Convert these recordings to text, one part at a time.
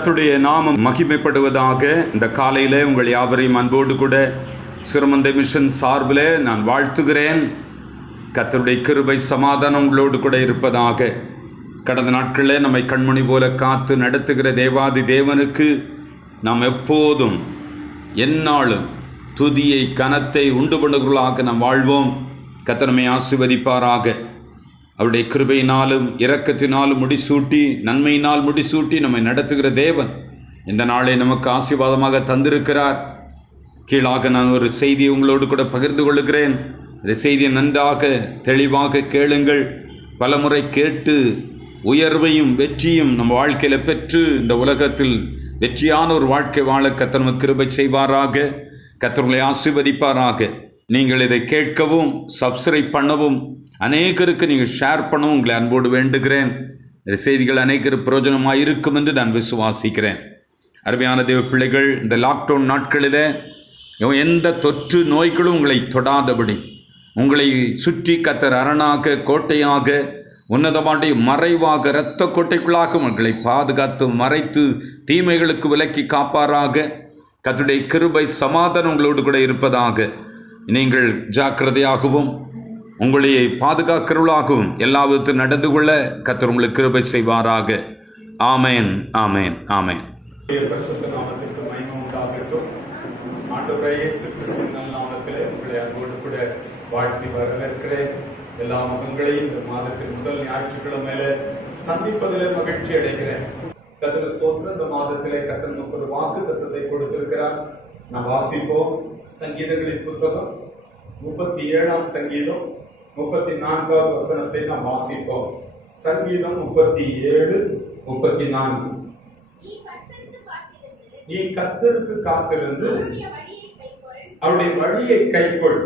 கர்த்தருடைய நாமம் மகிமைப்படுவதாக. இந்த காலையில் உங்கள் யாவரையும் அன்போடு கூட சிறுமந்தை மிஷன் சார்பில் நான் வாழ்த்துகிறேன். கர்த்தருடைய கிருபை சமாதானம் உங்களோடு கூட இருப்பதாக. கடந்த நாட்களில் நம்மை கண்மணி போல காத்து நடத்துகிற தேவாதி தேவனுக்கு நாம் எப்போதும் எந்நாளும் துதியை கனத்தை உண்டு பண்ணுகிறவர்களாக நாம் வாழ்வோம். கர்த்தர் நம்மை ஆசீர்வதிப்பாராக. அவருடைய கிருபையினாலும் இரக்கத்தினாலும் முடிசூட்டி நன்மையினால் முடிசூட்டி நம்மை நடத்துகிற தேவன் இந்த நாளை நமக்கு ஆசீர்வாதமாக தந்திருக்கிறார். கீழாக நான் ஒரு செய்தியை உங்களோடு கூட பகிர்ந்து கொள்கிறேன். இந்த செய்தியை நன்றாக தெளிவாக கேளுங்கள். பலமுறை கேட்டு உயர்வையும் வெற்றியும் நம்ம வாழ்க்கையில் பெற்று இந்த உலகத்தில் வெற்றியான ஒரு வாழ்க்கை வாழ கர்த்தர் நமக்கு கிருபை செய்வாராக. கர்த்தர் உங்களை ஆசீர்வதிப்பாராக. நீங்கள் இதை கேட்கவும் சப்ஸ்கிரைப் பண்ணவும் அநேகருக்கு நீங்கள் ஷேர் பண்ணவும் உங்களை அன்போடு வேண்டுகிறேன். இந்த செய்திகள் அநேகருக்கு பிரயோஜனமாக இருக்கும் என்று நான் விசுவாசிக்கிறேன். அருமையான தேவ பிள்ளைகள், இந்த லாக்டவுன் நாட்களில் எந்த தொற்று நோய்களும் உங்களை தொடாதபடி உங்களை சுற்றி கர்த்தர் அரணாக கோட்டையாக உன்னதமான மறைவாக இரத்த கோட்டைக்குள்ளாக உங்களை பாதுகாத்து மறைத்து தீமைகளுக்கு விலக்கி காப்பாராக. கர்த்தருடைய கிருபை சமாதானம் உங்களோடு கூட இருப்பதாக. நீங்கள் ஜாக்கிரதையாகவும் உங்களை பாதுகாக்கிறவர்களாகவும் எல்லா விதத்திலும் நடந்து கொள்ள கர்த்தர் உங்களுக்கு கிருபை செய்வாராக. ஆமேன், ஆமேன், ஆமேன். நாமத்திற்கு மகிமை உண்டாகட்டும். ஆண்டவரே இயேசு கிறிஸ்துவின் நாமத்திலே உங்களை அன்போடு கூட வாழ்த்தி வரவேற்கிறேன். எல்லா முகங்களையும் இந்த மாதத்தின் முதல் ஞாயிற்றுக்கிழமையில சந்திப்பதிலே மகிழ்ச்சி அடைகிறேன். கர்த்தர் ஸ்தோத்திரம். இந்த மாதத்திலே கர்த்தர் நமக்கு ஒரு வாக்கு தத்தத்தை கொடுத்திருக்கிறார். நாம் வாசிப்போம். சங்கீதங்களின் புத்தகம் 37ஆம் சங்கீதம் 34வது வசனத்தை நாம் வாசிப்போம். சங்கீதம் 37:34. நீ கர்த்தருக்கு காத்திருந்து அவருடைய வழியை கைக்கொள்,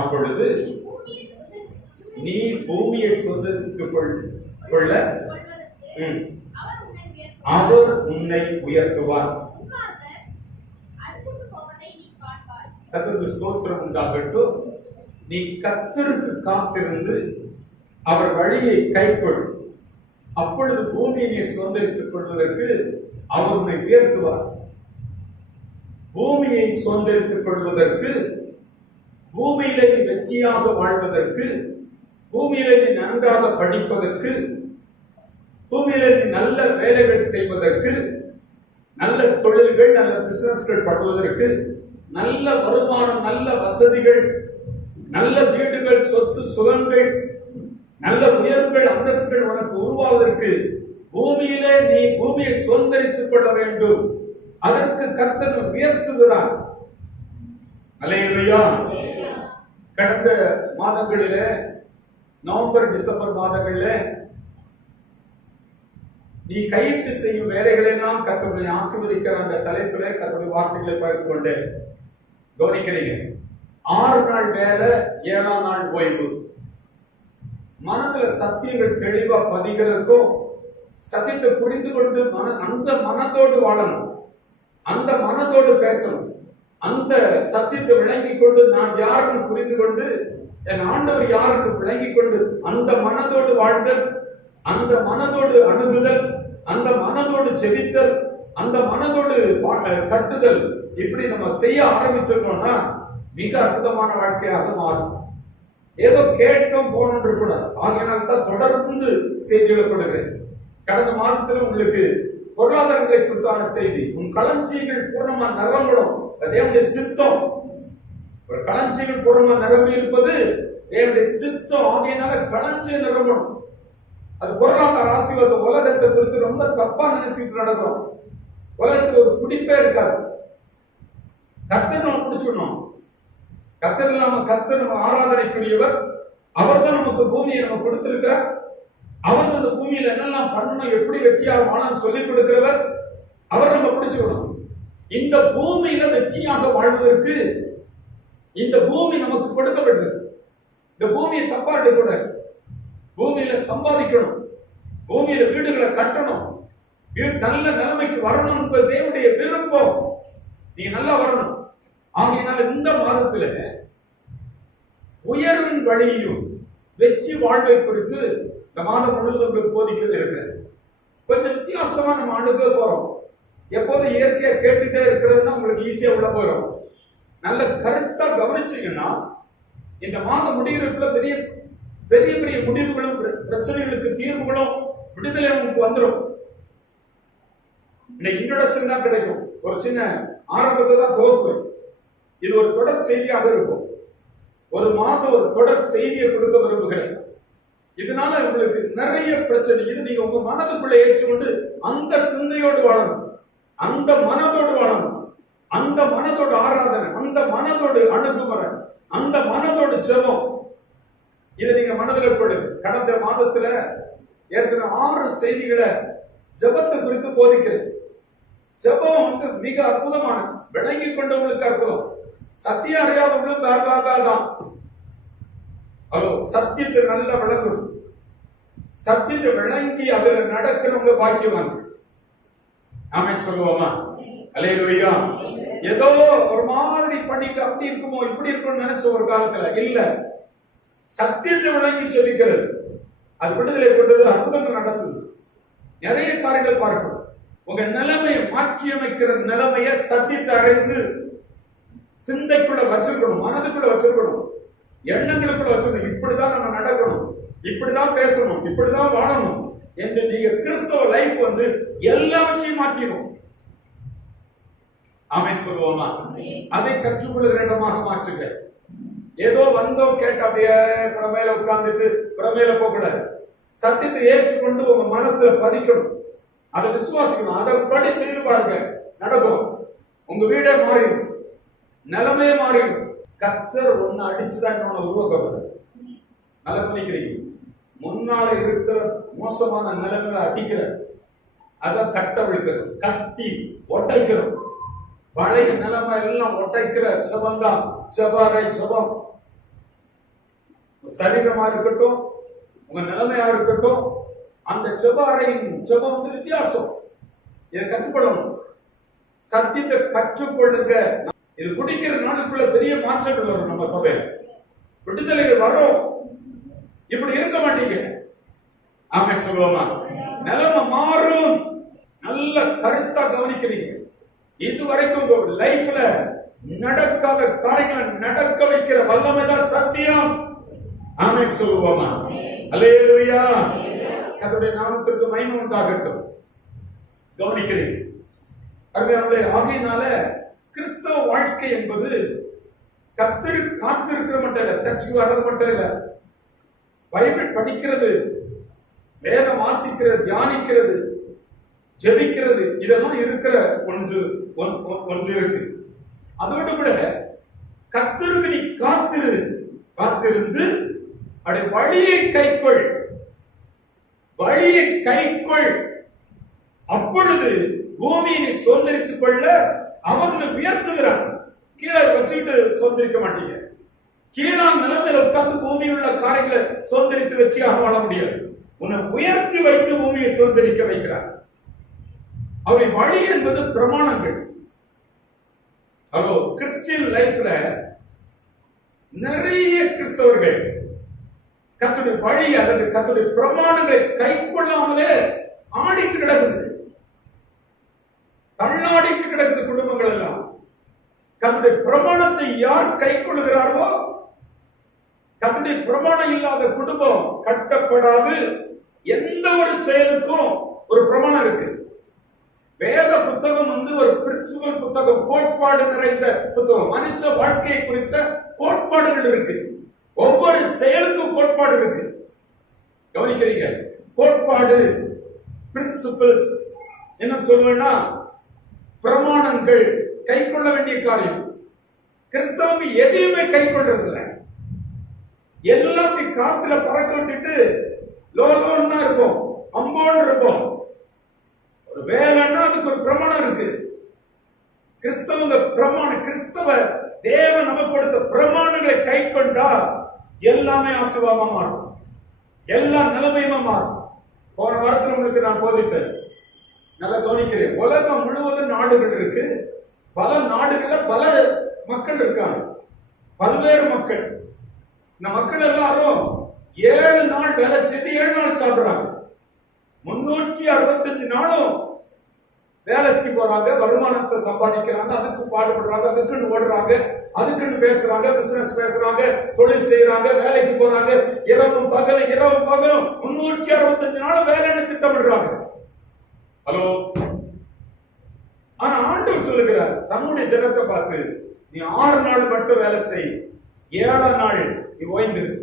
அப்பொழுது நீ பூமியை சுதந்தரித்துக் கொள்ள அவர் உன்னை உயர்த்துவார். கர்த்தருக்கு ஸ்தோத்திரம் உண்டாகட்டும். நீ கர்த்தருக்கு காத்திருந்து அவர் வழியை கைக்கொள், அப்பொழுது பூமியை நீ சுதந்தரித்துக் கொள்வதற்கு அவர் உன்னை உயர்த்துவார். பூமியை சுதந்தரித்துக் கொள்வதற்கு, பூமியிலே நீ வெற்றியாக வாழ்வதற்கு, பூமியிலே நீ நன்றாக படிப்பதற்கு, பூமியிலே நீ நல்ல வேலைகள் செய்வதற்கு, நல்ல தொழில்கள் நல்ல பிசினஸ்கள் பண்ணுவதற்கு, நல்ல வருமானம் நல்ல வசதிகள் நல்ல வீடுகள் சொத்து சுகங்கள் நல்ல உயர்வுகள் அந்தஸ்துகள் உனக்கு உருவாவதற்கு பூமியிலே நீ பூமியை சுதந்தரித்துக் கொள்ள வேண்டும். அதற்கு கர்த்தர் உயர்த்துகிறார். அல்லேலூயா. கடந்த மாதங்களிலே நவம்பர் டிசம்பர் மாதங்களிலே நீ கையிட்டு செய்யும் வேலைகளெல்லாம் கர்த்தரை ஆசீர்வதிக்கிற அந்த தலைப்பிலே கர்த்தருடைய வார்த்தைகளை பகிர்ந்து கொண்டு கவனிக்கிறீங்க. 6 நாள் வேலை, 7ஆம் நாள் ஓய்வு. மனதுல சத்தியங்கள் தெளிவா பதிகிறதுக்கும் சத்தியத்தை புரிந்து கொண்டு அந்த மனதோடு வாழணும், அந்த மனதோடு பேசணும், அந்த சத்தியத்தை விளங்கி கொண்டு நான் யாருன்னு புரிந்து கொண்டு என் ஆண்டவர் யாருன்னு விளங்கி கொண்டு அந்த மனதோடு வாழ்தல், அந்த மனதோடு அணுகுதல், அந்த மனதோடு செபித்தல், அந்த மனதோடு கட்டுதல், இப்படி நம்ம செய்ய ஆரம்பிச்சிருக்கோம்னா மிக அற்புதமான வாழ்க்கையாக மாறும். ஏதோ கேட்டும் போனோம் கூட. ஆகையினால் தான் தொடர்ந்து செய்திகளப்படுகிறேன். கடந்த மாதத்தில் உங்களுக்கு பொருளாதாரங்களை குறித்தான செய்தி. உன் களஞ்சியங்கள் பூர்ணமா நிரம்பணும், தேவனுடைய சித்தம். களஞ்சியங்கள் பூர்ணமா நிரம்பி இருப்பது தேவனுடைய சித்தம். ஆகையினால களஞ்சியம் நிரம்பணும். அது பொருளாதார ஆசீர்வாதம். உலகத்தை குறித்து ரொம்ப தப்பா நினைச்சிட்டு நடக்கும். உலகத்தில் ஒரு குடிப்பே இருக்காது. கர்த்தர் நம்ம பிடிச்சிடணும். கர்த்தர் இல்லாம கர்த்தர் நம்ம ஆராதனைக்குரியவர். அவர் தான் நமக்கு பூமியை நம்ம கொடுத்திருக்கிறார். அவர் அந்த பூமியில என்னெல்லாம் பண்ணணும், எப்படி வெற்றியாக வாழணும் சொல்லிக் கொடுக்கிறவர். அவர் நம்ம பிடிச்சிடணும். இந்த பூமியில வெற்றியாக வாழ்வதற்கு இந்த பூமி நமக்கு கொடுக்கப்பட்டது. இந்த பூமியை தப்பா எடுக்கக்கூடாது. பூமியில சம்பாதிக்கணும், பூமியில வீடுகளை கட்டணும், நல்ல நிலைமைக்கு வரணும் என்பது தேவனுடைய விருப்பம். நீங்க நல்லா வரணும். ஆகையினால இந்த மாதத்துல உயர்வின் வழியையும் வெற்றி வாழ்வை குறித்து இந்த மாதம் முழுவதும் உங்களுக்கு போதிக்கிறது இருக்கிறேன். கொஞ்சம் வித்தியாசமா நம்ம அணுக போறோம். எப்போதும் இயற்கையா கேட்டுட்டே இருக்கிறதுனா உங்களுக்கு ஈஸியா உள்ள போயிடும். நல்ல கருத்தா கவனிச்சீங்கன்னா இந்த மாதம் முடிகிறதுக்குள்ள பெரிய பெரிய பெரிய முடிவுகளும் பிரச்சனைகளுக்கு தீர்வுகளும் விடுதலை உங்களுக்கு வந்துடும். இன்னைக்கு இன்ட்ரோடக்ஷன் தான் கிடைக்கும், ஒரு சின்ன ஆரம்பத்தை தான் துவக்குவேன். இது ஒரு தொடர் செய்தியாக இருக்கும். ஒரு மாதம் ஒரு தொடர் செய்தியை கொடுக்க விரும்புகிறேன். இதனால உங்களுக்கு நிறைய பிரச்சனை, இது நீங்க உங்க மனதுக்குள்ள ஏற்றுக்கொண்டு அந்த சிந்தையோடு வாழணும், அந்த மனதோடு வாழணும், அந்த மனதோடு ஆராதனை, அந்த மனதோடு அணுகுமுறை, அந்த மனதோடு ஜெபம். இதை நீங்க மனதில் கொள்ளுங்க. கடந்த மாதத்துல ஏற்கனவே 6 செய்திகளை ஜெபத்தை குறித்து போதிக்கிறேன். ஜெபம் மிக அற்புதமான, விளங்கி கொண்டவங்களுக்கு அற்புதம், சத்தியம் அறியாதவங்களும் தான். சத்தியத்தை நல்லா விளங்கணும். சத்தியத்தை விளங்கி அதுல நடக்கிறவங்க பாக்கியவாங்க. ஆமென் சொல்லுவோமா? அல்லேலூயா. ஏதோ ஒரு மாதிரி பண்ணிட்டு அப்படி இருக்குமோ இப்படி இருக்கும்னு நினைச்ச ஒரு காலத்துல இல்ல, சத்தியத்தை விளங்கி சொல்லிக்கிறது அது விடுதலை கொண்டது, அற்புதங்கள் நடத்துது. நிறைய காரியங்கள் பார்க்கணும். உங்க நிலைமையை மாற்றி அமைக்கிற நிலைமைய சத்தியத்தை அடைந்து சிந்தைக்குள்ள வச்சிருக்கணும், மனதுக்குள்ள வச்சிருக்கணும், எண்ணங்களுக்குள்ள வச்சிருக்கணும். இப்படிதான் நம்ம நடக்கணும், இப்படிதான் பேசணும், இப்படிதான் வாழணும் என்று நீங்க கிறிஸ்தவ லைஃப் எல்லாவற்றையும் மாற்றிடும். ஆமென் சொல்லுவோமா? அதை கற்றுக்கொள்கிற இடமாக மாற்றுங்க. ஏதோ வந்தோம் கேட்ட அப்படியே பிரமையில உட்கார்ந்துட்டு பிரமையில போக கூடாது. சத்தியத்தை ஏற்றுக்கொண்டு உங்க மனசுல பதிக்கணும், அதை விசுவாசிக்கணும், அதை படி செய்து பாருங்க, நடக்கும். உங்க வீடே மாறிடும், நிலைமையே மாறிடும். கர்த்தர் ஒன்னு அடிச்சுதான் இன்னொன்னு உருவாக்கப்படுது. நல்லா பண்ணிக்கிறீங்க. முன்னால இருக்கிற மோசமான நிலைமையில அடிக்கிற, அதை கட்ட விழுக்கிறது, கட்டி ஒட்டைக்கிறோம். பழைய நிலைமை எல்லாம் ஒட்டைக்கிற ஜெபம் தான் ஜெபாரை ஜெபம். சரீரமா இருக்கட்டும், உங்க நிலைமையா இருக்கட்டும், அந்த ஜெபாரையின் ஜெபம் வித்தியாசம். இதை கற்றுக்கொள்ளணும், சத்தியத்தை கற்றுக்கொள்ளுங்க. இது குடிக்கிற நாளுக்குள்ள பெரிய மாற்றங்கள் வரும். நம்ம சபையில விடுதலைகள் வரும். இப்படி இருக்க மாட்டீங்க. ஆமென் சொல்லுவோமா? நிலைமை மாறும். நல்ல கருத்தா கவனிக்கிறீங்க. இதுவரைக்கும் உங்க லைஃப்ல நடக்காத காரியங்களை நடக்க வைக்கிற வல்லமை தான் சத்தியம். ஆமென் சொல்லுவோமா? அல்லேலூயா. கர்த்தருடைய நாமத்திற்கு மகிமை உண்டாகட்டும். கவனிக்கிறீங்க அருமையானவர்களே. ஆகையினால கிறிஸ்தவ வாழ்க்கை என்பது கர்த்தர் காத்திருக்கிற மட்டும் இல்ல, சர்ச்சுக்கு வர்றது மட்டும் இல்ல, பைபிள் படிக்கிறது, வேதம் வாசிக்கிறது, தியானிக்கிறது, ஜெபிக்கிறது, இதெல்லாம் இருக்கிற ஒன்று இருக்கு. அதோடு கூட கர்த்தருக்கு நீ காத்திருந்து அப்படி வழியை கைக்கொள், வழியை கைக்கொள். அப்பொழுது பூமியை சுதந்திரித்துக் கொள்ள அவன் உயர்த்துகிறான். கீழே வச்சுக்கிட்டு சுதந்திரிக்க மாட்டீங்க. கீழாம் நிலைமையில உட்கார்ந்து பூமியில் உள்ள காரியங்களை சுதந்திரித்து வெற்றியாக வாழ முடியாது. உன்னை உயர்த்தி வைத்து பூமியை சுதந்திரிக்க வைக்கிறார். அவருடைய வழி என்பது பிரமாணங்கள். கிறிஸ்டியன் லைஃப்ல நிறைய கிறிஸ்தவர்கள் கர்த்தருடைய வழி அல்லது கர்த்தருடைய பிரமாணங்களை கை கொள்ளாமலே ஆடிட்டு கிடக்குது, தள்ளாடிட்டு கிடக்குது குடும்பங்கள் எல்லாம். கர்த்தருடைய பிரமாணத்தை யார் கை கொள்ளுகிறார்களோ, கர்த்தருடைய பிரமாணம் இல்லாத குடும்பம் கட்டப்படாது. எந்த ஒரு செயலுக்கும் ஒரு பிரமாணம் இருக்கு. வேத புத்தகம் ஒரு பிரின்சிபல் புத்தகம், கோட்பாடு நிறைந்த புத்தகம். மனுஷ வாழ்க்கையை குறித்த கோட்பாடுகள் இருக்கு. ஒவ்வொரு செயலுக்கும் கோட்பாடு இருக்கு. கவனிக்கிறீங்க? கோட்பாடு, பிரின்சிபல்ஸ் என்ன சொல்லுவேன்னா பிரமாணங்கள், கை கொள்ள வேண்டிய காரியம். கிறிஸ்தவங்க எதையுமே கை கொள்றது இல்லை. எல்லாத்தையும் காத்துல பறக்க விட்டுட்டு லோகம்னா இருக்கும், அம்போன்னு இருக்கும். ஒரு வேலைன்னா அதுக்கு ஒரு பிரமாணம் இருக்கு. கிறிஸ்தவங்க பிரமாணம், கிறிஸ்தவ தேவன் நமக்கு கொடுத்த பிரமாணங்களை கை கொண்டா எல்லாமே ஆசீர்வாதமா மாறும், எல்லா நிலைமையுமா மாறும். போன வாரத்தில் உங்களுக்கு நான் போதித்தேன், நல்லா கவனிக்கிறேன். உலகம் முழுவதும் நாடுகள் இருக்கு. பல நாடுகள்ல பல மக்கள் இருக்காங்க, பல்வேறு மக்கள். இந்த மக்கள் எல்லாரும் 7 நாள் வேலை செய்து 7 நாள் சாப்பிடுறாங்க. 365 நாளும் வேலைக்கு போறாங்க, வருமானத்தை சம்பாதிக்கிறாங்க, அதுக்கு பாடுபடுறாங்க, அதுக்குன்னு ஓடுறாங்க, அதுக்குன்னு பேசுறாங்க, பிசினஸ் பேசுறாங்க, தொழில் செய்யறாங்க, வேலைக்கு போறாங்க, இரவும் பகலும் 365 நாளும் வேலைன்னு திட்டமிடுறாங்க. ஹலோ, ஆனா ஆண்டவர் சொல்லுகிறார் தன்னுடைய ஜனத்தை பார்த்து, நீ 6 நாள் மட்டும் வேலை செய், 7ஆம் நாள் நீ ஓய்ந்திரு.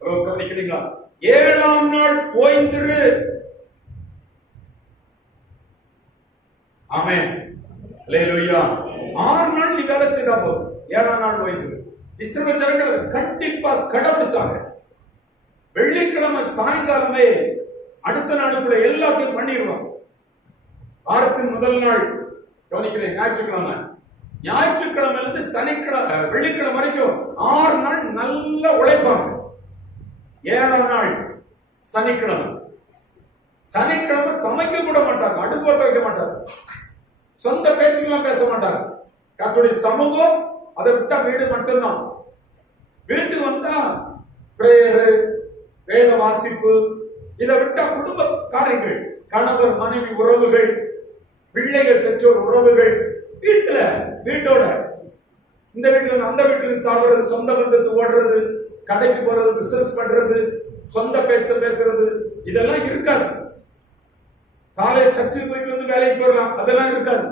கவனிக்கிறீங்களா? 7ஆம் நாள் ஓய்ந்திரு. ஆமென், அல்லேலூயா. 6 நாள் நீ வேலை செய்தா போதும், 7ஆம் நாள் ஓய்ந்திரு. இஸ்ரவேல் ஜனங்கள் கண்டிப்பா கடைபிடிச்சாங்க. வெள்ளிக்கிழமை சாயங்காலமே அடுத்த நாளுக்குள்ள எல்லாத்தையும் பண்ணிடுவாங்க. வாரத்தின் முதல் நாள் கவனிக்கிறேன், ஞாயிற்றுக்கிழமை இருந்து சனிக்கிழமை வெள்ளிக்கிழமை வரைக்கும் 6 நாள் நல்லா உழைப்பாங்க. 7ஆம் நாள் சனிக்கிழமை சமைக்க கூட மாட்டாங்க, அடுப்பு பத்த வைக்க மாட்டாங்க, சொந்த பேச்சுக்கெல்லாம் பேச மாட்டாங்க. கர்த்தருடைய சமூகம், அதை விட்டா வீடு மட்டும்தான். வீட்டு வந்தா பிரேயர், வேத வாசிப்பு, இதை விட்டா குடும்ப காரியங்கள், கணவர் மனைவி உறவுகள், பிள்ளைகள் பெற்றோர் உறவுகள், வீட்டோட இந்த வீட்டுல அந்த வீட்டுல தாவறது, சொந்த பந்தத்து ஓடுறது, கடைக்கு போறது, பிசினஸ் பண்றது, சொந்த பேச்ச பேசுறது, இதெல்லாம் இருக்காது. காலையில சர்ச்சுக்கு போயிட்டு வந்து வேலைக்கு போகலாம், அதெல்லாம் இருக்காது.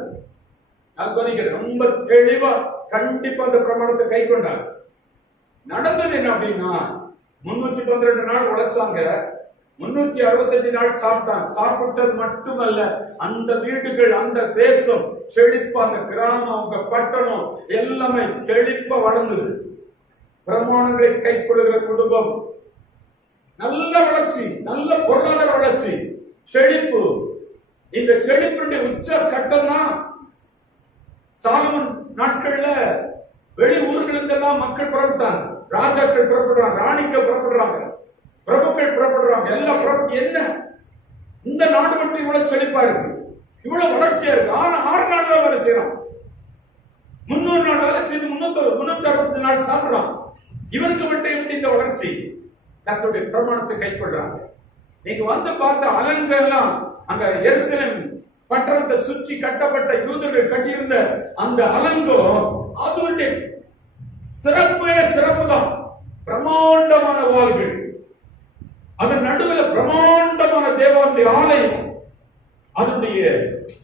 நான் கவனிக்கிறேன், ரொம்ப தெளிவா கண்டிப்பா அந்த பிரமாணத்தை கை கொண்டாங்க. நடந்தது என்ன அப்படின்னா, 312 நாள் உழைச்சாங்க, 365 நாள் சாப்பிட்டாங்க. சாப்பிட்டது மட்டுமல்ல, அந்த வீடுகள், அந்த தேசம் செழிப்பா, அந்த கிராமம், அவங்க பட்டணம் எல்லாமே செழிப்பா வளர்ந்தது. பிரமாணங்களை கை கொள்கிற குடும்பம், நல்ல வளர்ச்சி, நல்ல பொருளாதார வளர்ச்சி, செழிப்பு. இந்த செழிப்புடைய உச்ச கட்டம் தான் சாலமன் நாட்கள்ல வெளி ஊர்களிருந்தெல்லாம் மக்கள் புறப்பட்டாங்க, ராஜாக்கள் புறப்படுறாங்க, ராணிகள் புறப்படுறாங்க, பிரபுக்கள் புறப்படுறாங்க, எல்லாம் புறப்பட்டு என்ன இந்த நாடு மட்டும் இவ்வளவு செழிப்பா இருக்கு, இவ்வளவு வளர்ச்சியா இருக்கு. ஆனா 6 நாள் தான் வேலை செய்யறான், 300 நாள் வேலை செய்து 360 நாள் சாப்பிடுறான். இவருக்கு மட்டும் எப்படி இந்த வளர்ச்சி? கர்த்தருடைய பிரமாணத்தை கை கொள்றாங்க. நீங்க வந்து பார்த்த அலங்கெல்லாம் அங்க எருசலேம் பட்டணத்தை சுற்றி கட்டப்பட்ட யூதர்கள் கட்டியிருந்த அந்த அலங்கோ, அதனுடைய சிறப்பே சிறப்பு தான். பிரமாண்டமான வாள்கள், அது நடுவில் பிரமாண்டமான தேவனுடைய ஆலயம்,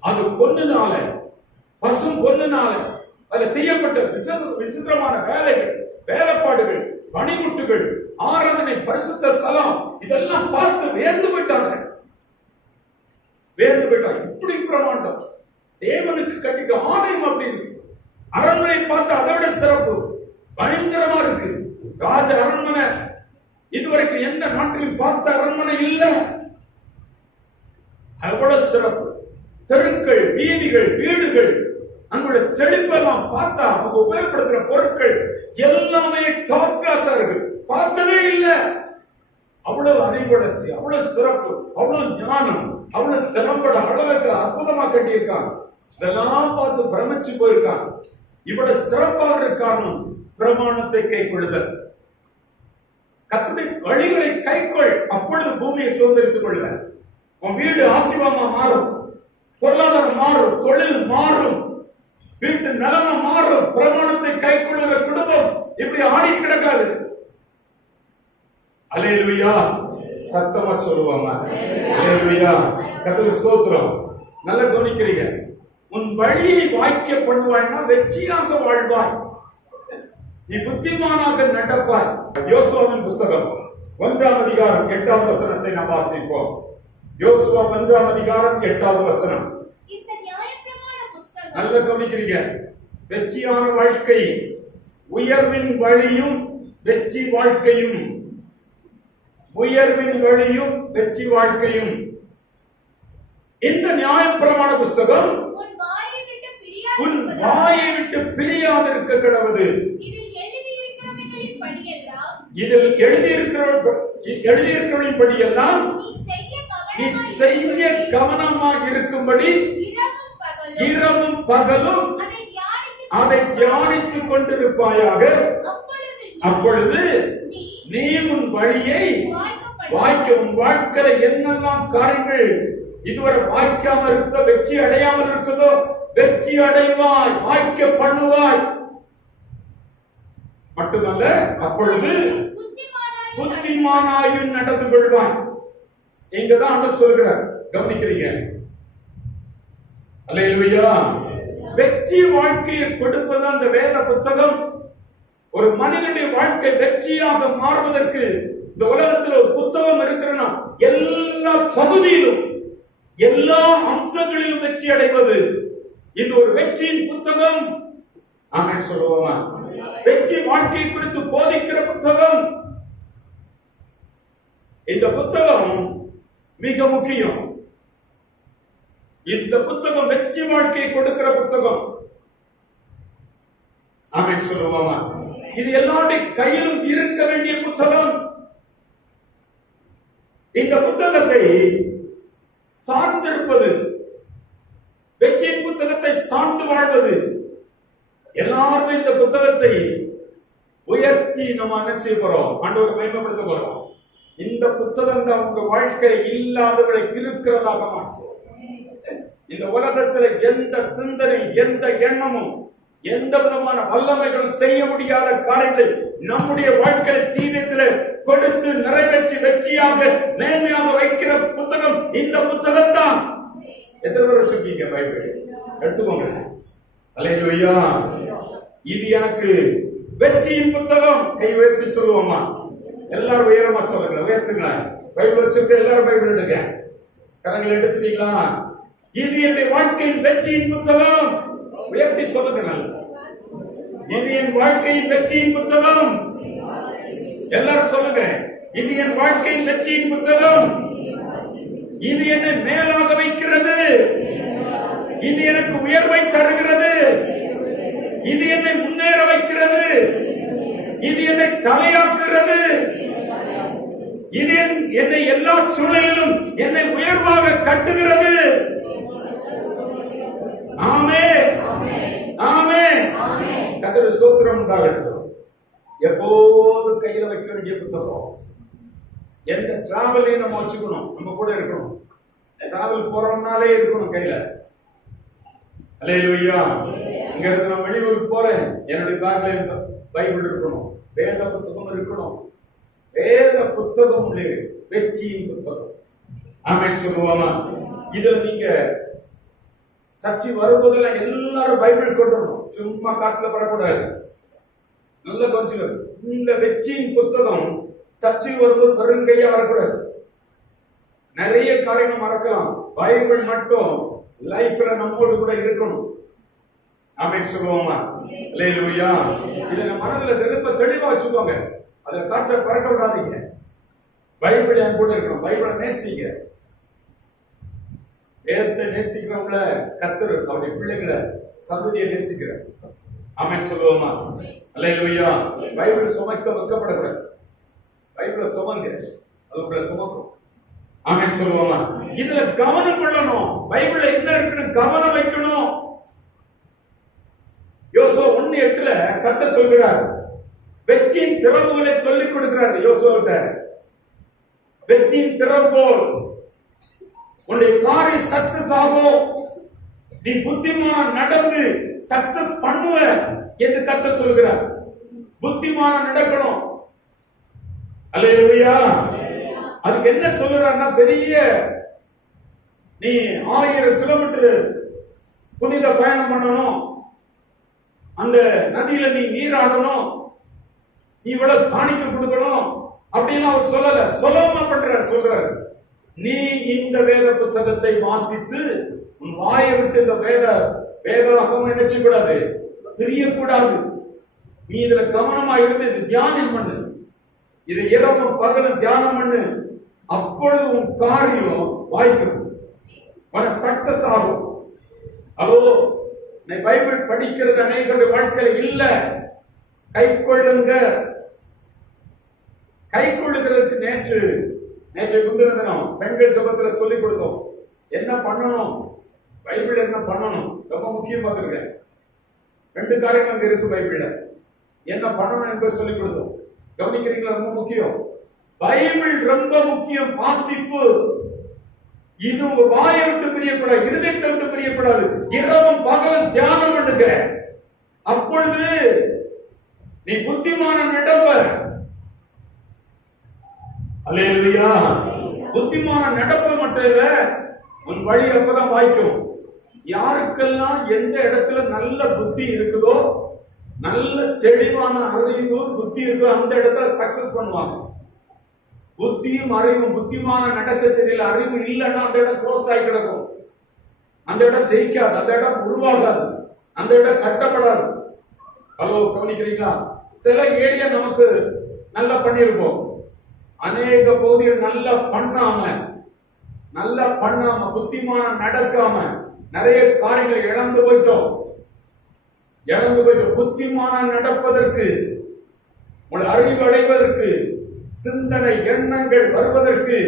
அது பொன்னுனால, பசும் பொன்னுனால அதுல செய்யப்பட்ட விசித்திரமான வேலைகள், வேலைப்பாடுகள், பணிமுட்டுகள், ஆராதனை, பரிசுத்த ஸ்தலம், இதெல்லாம் பார்த்து வேர்ந்து விட்டாங்க. இப்படி பிரமாண்டம் தேவனுக்கு கட்டிக்க ஆலயம் அப்படி இருக்கு. அரண்மனை பார்த்து அதை விட சிறப்பு பயங்கரமா இருக்கு. ராஜ அரண்மனை இதுவரைக்கும் எந்த நாட்டிலும் பார்த்த அரண்மனை இல்ல, அவ்வளவு சிறப்பு. தெருக்கள், வீதிகள், வீடுகள், அங்குள்ள செழிப்பெல்லாம் பார்த்தா அவங்க உபயோகப்படுத்துற பொருட்கள் எல்லாமே டாப் கிளாஸா இருக்கு, பார்த்ததே இல்லை. அவ்வளவு அறிவளர்ச்சி, அவ்வளவு சிறப்பு, அவ்வளவு ஞானம், அவ்வளவு திறம்பட அழகாக அற்புதமா கட்டியிருக்காங்க. இதெல்லாம் பார்த்து பிரமிச்சு போயிருக்காங்க. இவ்வளவு சிறப்பாக காரணம் பிரமாணத்தை கை கொள்ளுதல். கர்த்தருடைய வழிகளை கைக்கொள், அப்பொழுது பூமியை சுதந்திரித்துக் கொள்ளுதல். உன் வீடு ஆசீர்வாதமா மாறும், பொருளாதாரம் மாறும், தொழில் மாறும், வீட்டு நிலைமை மாறும். பிரமாணத்தை கை கொள்ளுகிற குடும்பம் இப்படி ஆடி கிடக்காது. அல்லேலூயா, சத்தமா சொல்லுவாங்க. அல்லேலூயா, கர்த்தருக்கு ஸ்தோத்திரம். நல்லா கவனிக்கிறீங்க. உன் வழியை வாய்க்க பண்ணுவாய்னா வெற்றியாக வாழ்வாய், நீ புத்திமானாக நடப்பாய். யோசுவாவின் புஸ்தகம் 1ஆம் அதிகாரம் 8வது வசனத்தை நாம் வாசிப்போம். யோசுவா 1ஆம் அதிகாரம் 8வது வசனம். நல்லா கவனிக்கிறீங்க. வெற்றியான வாழ்க்கை, உயர்வின் வழியும் வெற்றி வாழ்க்கையும், உயர்வின் வழியும் வெற்றி வாழ்க்கையும். இந்த நியாயப்பிரமாண புஸ்தகம் உன் வாயை விட்டு பிரியாதிருக்க கடவுது. இதில் எழுதியிருக்கிறவரின் படியெல்லாம் நீ செய்ய கவனமாக இருக்கும்படி இரவும் பகலும் அதை தியானித்துக் கொண்டிருப்பாயாக. அப்பொழுது நீ உன் வழியை உன் வாழ்க்கையில என்னெல்லாம் காரியங்கள் இதுவரை வாய்க்காம இருக்குதோ, வெற்றி அடையாமல் இருக்குதோ, வெற்றி அடைவாய், வாய்க்க பண்ணுவாய். மட்டுமல்ல, அப்பொழுது புத்திமானாயும் நடந்து கொள்வாய். இங்கதான் ஆண்டவர் சொல்கிறார், கவனிக்கிறீங்க? அல்லேலூயா. வெற்றி வாழ்க்கையை கொடுப்பது அந்த வேத புத்தகம். ஒரு மனிதனுடைய வாழ்க்கை வெற்றியாக மாறுவதற்கு இந்த உலகத்தில் ஒரு புத்தகம் இருக்கிறனா எல்லா பகுதியிலும் எல்லா அம்சங்களிலும் வெற்றி அடைவது இது ஒரு வெற்றியின் புத்தகம். ஆமென் சொல்லுவோமா? வெற்றி வாழ்க்கை குறித்து போதிக்கிற புத்தகம். இந்த புத்தகம் மிக முக்கியம். இந்த புத்தகம் வெற்றி வாழ்க்கையை கொடுக்கிற புத்தகம். ஆமென் சொல்லுவோமா? இது எல்லாருடைய கையிலும் இருக்க வேண்டிய புத்தகம். இந்த புத்தகத்தை சார்ந்திருப்பது, வெற்றியின் புத்தகத்தை சார்ந்து வாழ்வது, எல்லாரும் இந்த புத்தகத்தை உயர்த்தி நம்ம என்ன செய்ய போறோம்? ஆண்டவரை மகிமைப்படுத்த போறோம். இந்த புத்தகம் தான் உங்க வாழ்க்கையை இல்லாதவரை இருக்கிறதாக மாற்றும். இந்த உலகத்தில் எந்த சிந்தனை, எந்த எண்ணமும், எந்த விதமான வல்லமைகளும் செய்ய முடியாத காரியங்களை நம்முடைய வாழ்க்கை ஜீவியத்தில் கொடுத்து நிறைவேற்றி வெற்றியாக மேன்மையாக வைக்கிற புத்தகம் இந்த புத்தகம் தான். எத்தனை பேர் வச்சிருக்கீங்க பைபிள்? எடுத்துக்கோங்க. அல்லேலூயா. இது எனக்கு வெற்றியின் புத்தகம். கை உயர்த்தி சொல்லுவோமா? எல்லாரும் உயரமா சொல்லுங்க, உயர்த்துங்க. பைபிள் வச்சிருக்க எல்லாரும் பைபிள் எடுங்க. கரங்களை எடுத்துட்டீங்களா? இது என்னுடைய வாழ்க்கையின் வெற்றியின் புத்தகம். உயர்த்தி சொல்லுங்க. நல்ல இது என் வாழ்க்கையின் வெற்றியின் புத்தகம். எல்லாரும் சொல்லுங்க, இது என் வாழ்க்கையின் வெற்றியின் புத்தகம். இது என்னை மேலாக வைக்கிறது. இது எனக்கு உயர்வை தருகிறது. இது என்னை முன்னேற வைக்கிறது. இது என்னை தலையாக்குகிறது. இது என்னை எல்லா சூழலிலும் என்னை உயர்வாக கட்டுகிறது. ஆமென், ஆமென். கர்த்தருக்கு ஸ்தோத்திரம் உண்டாகட்டும். எப்போது கையில வைக்க வேண்டிய புத்தகம். எந்த டிராவலையும் நம்ம வச்சுக்கணும், நம்ம கூட இருக்கணும். டிராவல் போறோம்னாலே இருக்கணும் கையில. அல்லேலூயா. இங்க இருந்து நான் வெளியூருக்கு போறேன், என்னுடைய பேக்ல பைபிள் இருக்கணும், வேத புத்தகம் இருக்கணும். வேத புத்தகம் வெற்றியின் புத்தகம். ஆமென் சொல்லுவாமா? இதுல நீங்க சர்ச்சை வரும்போதுல எல்லாரும் பைபிள் கொண்டு வரணும். சும்மா காட்டுல படக்கூடாது. நல்ல கொஞ்சம் இந்த வெற்றியின் புத்தகம் சர்ச்சை வரும்போது பெருங்கையா வரக்கூடாது. நிறைய காரியங்கள் மறக்கலாம். பைபிள் மட்டும் லைஃப்ல நம்மோடு கூட இருக்கணும். ஆமென் சொல்லுவோமா? அல்லேலூயா. இதை நம்ம மனதில் திரும்ப தெளிவா வச்சுக்கோங்க. அதை காற்றை பறக்க விடாதீங்க. பைபிள் என் கூட இருக்கணும். பைபிளை நேசிங்க. வேதத்தை நேசிக்கிறவங்கள கர்த்தர் அவருடைய பிள்ளைகளை சந்ததியை நேசிக்கிற. ஆமென் சொல்லுவோமா? அல்லேலூயா. பைபிள் சுமக்க வைக்கப்படக்கூடாது. பைபிளை சுமங்க, அது உங்களை சுமக்கும். ஆமென் சொல்லுவோமா? இதுல கவனம் கொள்ளணும். பைபிள்ல என்ன இருக்குன்னு கவனம் வைக்கணும். யோசுவா 1:8 கர்த்தர் சொல்கிறார், வெற்றியின் திறவுகளை சொல்லிக் கொடுக்கிறார். யோசுவாவிட்ட வெற்றியின் திறவுகோல், உன்னுடைய காரியம் சக்சஸ் ஆகும், நீ புத்திமான நடந்து சக்சஸ் பண்ணுவ என்று கர்த்தர் சொல்கிறார். புத்திமான நடக்கணும். அல்லேலூயா. அதுக்கு என்ன சொல்றாருன்னா, பெரிய நீ 1000 கிலோமீட்டர் புனித பயணம் பண்ணணும், அந்த நதியில நீ நீராடணும், நீ இவ்வளவு காணிக்க கொடுக்கணும் அப்படின்னு அவர் சொல்லல. சொல்லாம பண்றாரு. சொல்றாரு, நீ இந்த வேத புத்தகத்தை வாசித்து உன் வாயை விட்டு இந்த வேதாகமம் என்ன செய்யக்கூடாது, தெரியக்கூடாது. நீ இதுல கவனமா இருந்து இது தியானம் பண்ணு. இதை இரவும் பகலும் தியானம் பண்ணு. அப்பொழுது உன் காரியம் வாய்க்கும், சக்சஸ் ஆகும். அதோ நீ பைபிள் படிக்கிறது அநேகருடைய வாழ்க்கையில இல்ல. கை கொள்ளுங்க. கை கொள்ளுகிறதுக்கு நேற்று முந்தின தினம் பெண்கள் ஜெபத்துல சொல்லிக் கொடுத்தோம். என்ன பண்ணணும், பைபிள் என்ன பண்ணணும், ரொம்ப முக்கியம். பார்த்துருங்க, 2 காரியங்கள் அங்க இருக்கு பைபிள்ல. என்ன பண்ணணும் என்பதை சொல்லிக் கொடுத்தோம். கவனிக்கிறீங்களா? ரொம்ப முக்கியம். பைபிள் ரொம்ப முக்கியம். வாசிப்பு இது உங்க வாயை விட்டு பிரியப்படாது, இருதயத்தை விட்டு பிரியப்படாது. இரவும் பகலும் தியானம் பண்ணுங்க. அப்பொழுது நீ புத்திமான நடப்ப. அல்லேலூயா. புத்திமான நடப்ப மட்டும் இல்ல, உன் வழி அப்பதான் வாய்க்கும். யாருக்கெல்லாம் எந்த இடத்துல நல்ல புத்தி இருக்குதோ, நல்ல தெளிவான அறிவு புத்தி இருக்கோ, அந்த இடத்துல சக்சஸ் பண்ணுவாங்க. புத்தியும் அறிவும், புத்திமான நடக்க தெரியல, அறிவு இல்லைன்னா அந்த இடம் க்ளோஸ் ஆகி கிடக்கும். அந்த இடம் ஜெயிக்காது, அந்த இடம் உருவாகாது, அந்த இடம் கட்டப்படாது. ஹலோ, கவனிக்கிறீங்களா? சில ஏரியா நமக்கு நல்லா பண்ணியிருப்போம், அநேக பகுதிகள் நல்லா பண்ணாம புத்திமான நடக்காம நிறைய காரியங்களை இழந்து போயிட்டோம். புத்திமான நடப்பதற்கு, உங்கள் அறிவு அடைவதற்கு, சிந்தனை எண்ணங்கள் வருவதற்கு,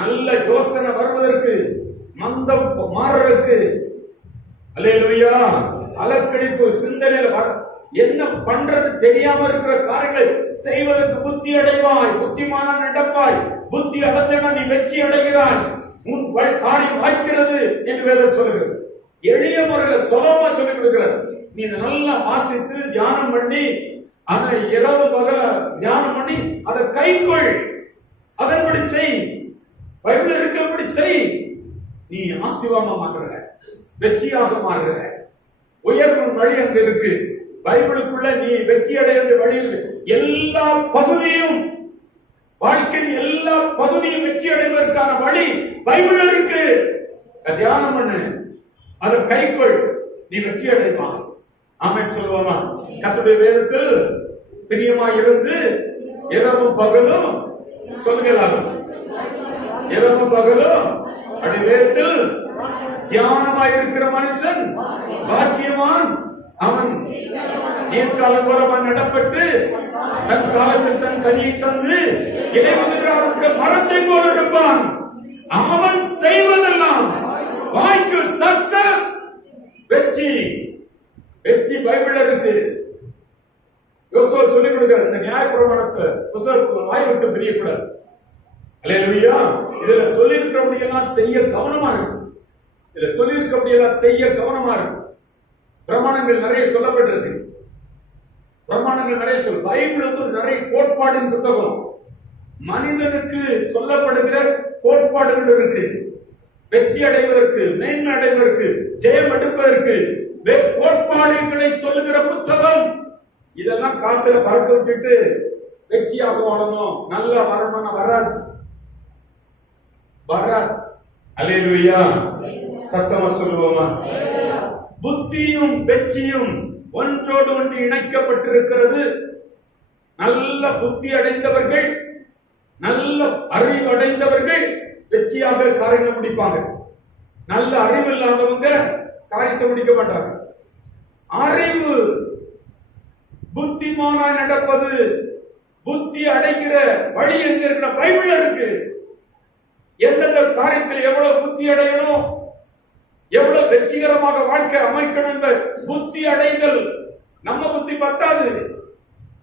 நல்ல யோசனை வருவதற்கு, மந்தம் மாறுவதற்கு, அல்லேலூயா, அலக்கடிப்பு சிந்தனையில என்ன பண்றது தெரியாம இருக்கிற காரியங்களை செய்வதற்கு புத்தி அடைவாய், புத்திமான நடப்பாய். புத்தி அடைந்தா நீ வெற்றி அடைகிறாய், உன் காரியம் வாய்க்கிறது என்று வேதம் சொல்லுகிறது. எளிய முறையில் சுலபமா சொல்லிக் கொடுக்கிறார். நீ நல்லா வாசித்து தியானம் பண்ணி, அதை இரவு பகல தியானம் பண்ணி அதை கைக்கொள், அதன்படி செய், பைபிள் இருக்கிறபடி செய். நீ ஆசீர்வாதமா மாறுற, வெற்றியாக மாறுற. உயர்வு வழி அங்க இருக்கு. பைபிளுக்குள்ள நீ வெற்றி அடைய வழி இருக்கு. எல்லா பகுதியும், வாழ்க்கையின் எல்லா பகுதியும் வெற்றி அடைவதற்கான வழி பைபிள் இருக்கு. தியானம் பண்ணு, அதை கைக்கொள், நீ வெற்றி அடைவாய். ஆமென் சொல்லுவோமா? கர்த்தருடைய வேதத்தில் பிரியமாய் இருந்து இரவும் பகலும் சொல்லுகிறார்கள். இரவும் பகலும் அப்படி வேதத்தில் தியானமாய் இருக்கிற மனுஷன் பாக்கியவான். அவன் நீர்காலம் போல நடப்பட்டு தன் காலத்தில் தன் கனியை தந்து இலைவதற்கு மரத்தை போல இருப்பான். அவன் செய்வதெல்லாம் வாய்க்கு சக்சஸ், வெற்றி. வெற்றி பைபிள் இருக்கு. யோசுவா சொல்லிக் கொடுக்கிறார், இந்த நியாயப்பிரமாணத்தை புத்தகத்துக்கு வாய் விட்டு பிரியக்கூடாது. அல்லேலூயா. இதுல சொல்லி இருக்கிறபடியெல்லாம் செய்ய கவனமா இருக்கு. இதுல சொல்லி இருக்கிறபடியெல்லாம் செய்ய கவனமா இருக்கு. பிரமாணங்கள் நிறைய சொல்லப்பட்டிருக்கு. பிரமாணங்கள் நிறைய பைபிள் வந்து நிறைய கோட்பாடின் புத்தகம். மனிதனுக்கு சொல்லப்படுகிற கோட்பாடுகள் இருக்கு. வெற்றி அடைவதற்கு, மேன்மை அடைவதற்கு, ஜெயம் எடுப்பதற்கு கோட்பாடுகளை சொல்லுகிற புத்தகம். இதெல்லாம் காத்துல பறக்க விட்டுட்டு வெற்றியாக வாழணும், நல்லா வரணும், வராது. அல்லேலூயா. சத்தமா சொல்லுவோமா? புத்தியும் வெற்றியும் ஒன்றோடு ஒன்று இணைக்கப்பட்டிருக்கிறது. நல்ல புத்தி அடைந்தவர்கள், நல்ல அறிவு அடைந்தவர்கள் வெற்றியாக காரியங்களை முடிப்பாங்க. நல்ல அறிவு இல்லாதவங்க காரியத்தை முடிக்க மாட்டாங்க. அறிவு, புத்திமானா நடப்பது, புத்தி அடைகிற வழி எங்க இருக்கிற பைபிள் இருக்கு. எந்தெந்த காரியத்தில் எவ்வளவு புத்தி அடையணும், எவ்வளவு வெற்றிகரமாக வாழ்க்கை அமைக்கணும் என்ற புத்தி அடைதல். நம்ம புத்தி பத்தாது,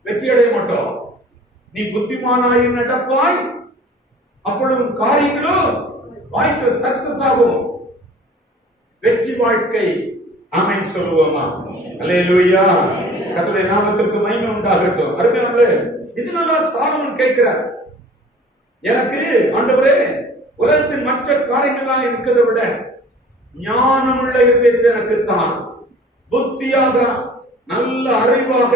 வெற்றி அடைய மாட்டோம். நீ புத்திமானாய் நடப்பாய், அப்பொழுது காரியங்களும் வாழ்க்கை சக்சஸ் ஆகும். வெற்றி வாழ்க்கை. ஆமென் சொல்லுவோமா? அல்லேலூயா. கர்த்தருடைய நாமத்துக்கு மகிமை உண்டாகட்டும். அருமையானவர்களே, இதனால சாலமோன் கேட்கிறார், எனக்கு ஆண்டவரே உலகத்தின் மற்ற காரியங்கள்லாம் இருக்கிறதை விட ஞானமுள்ள இருதயத்தை எனக்கு தான், புத்தியாக நல்ல அறிவாக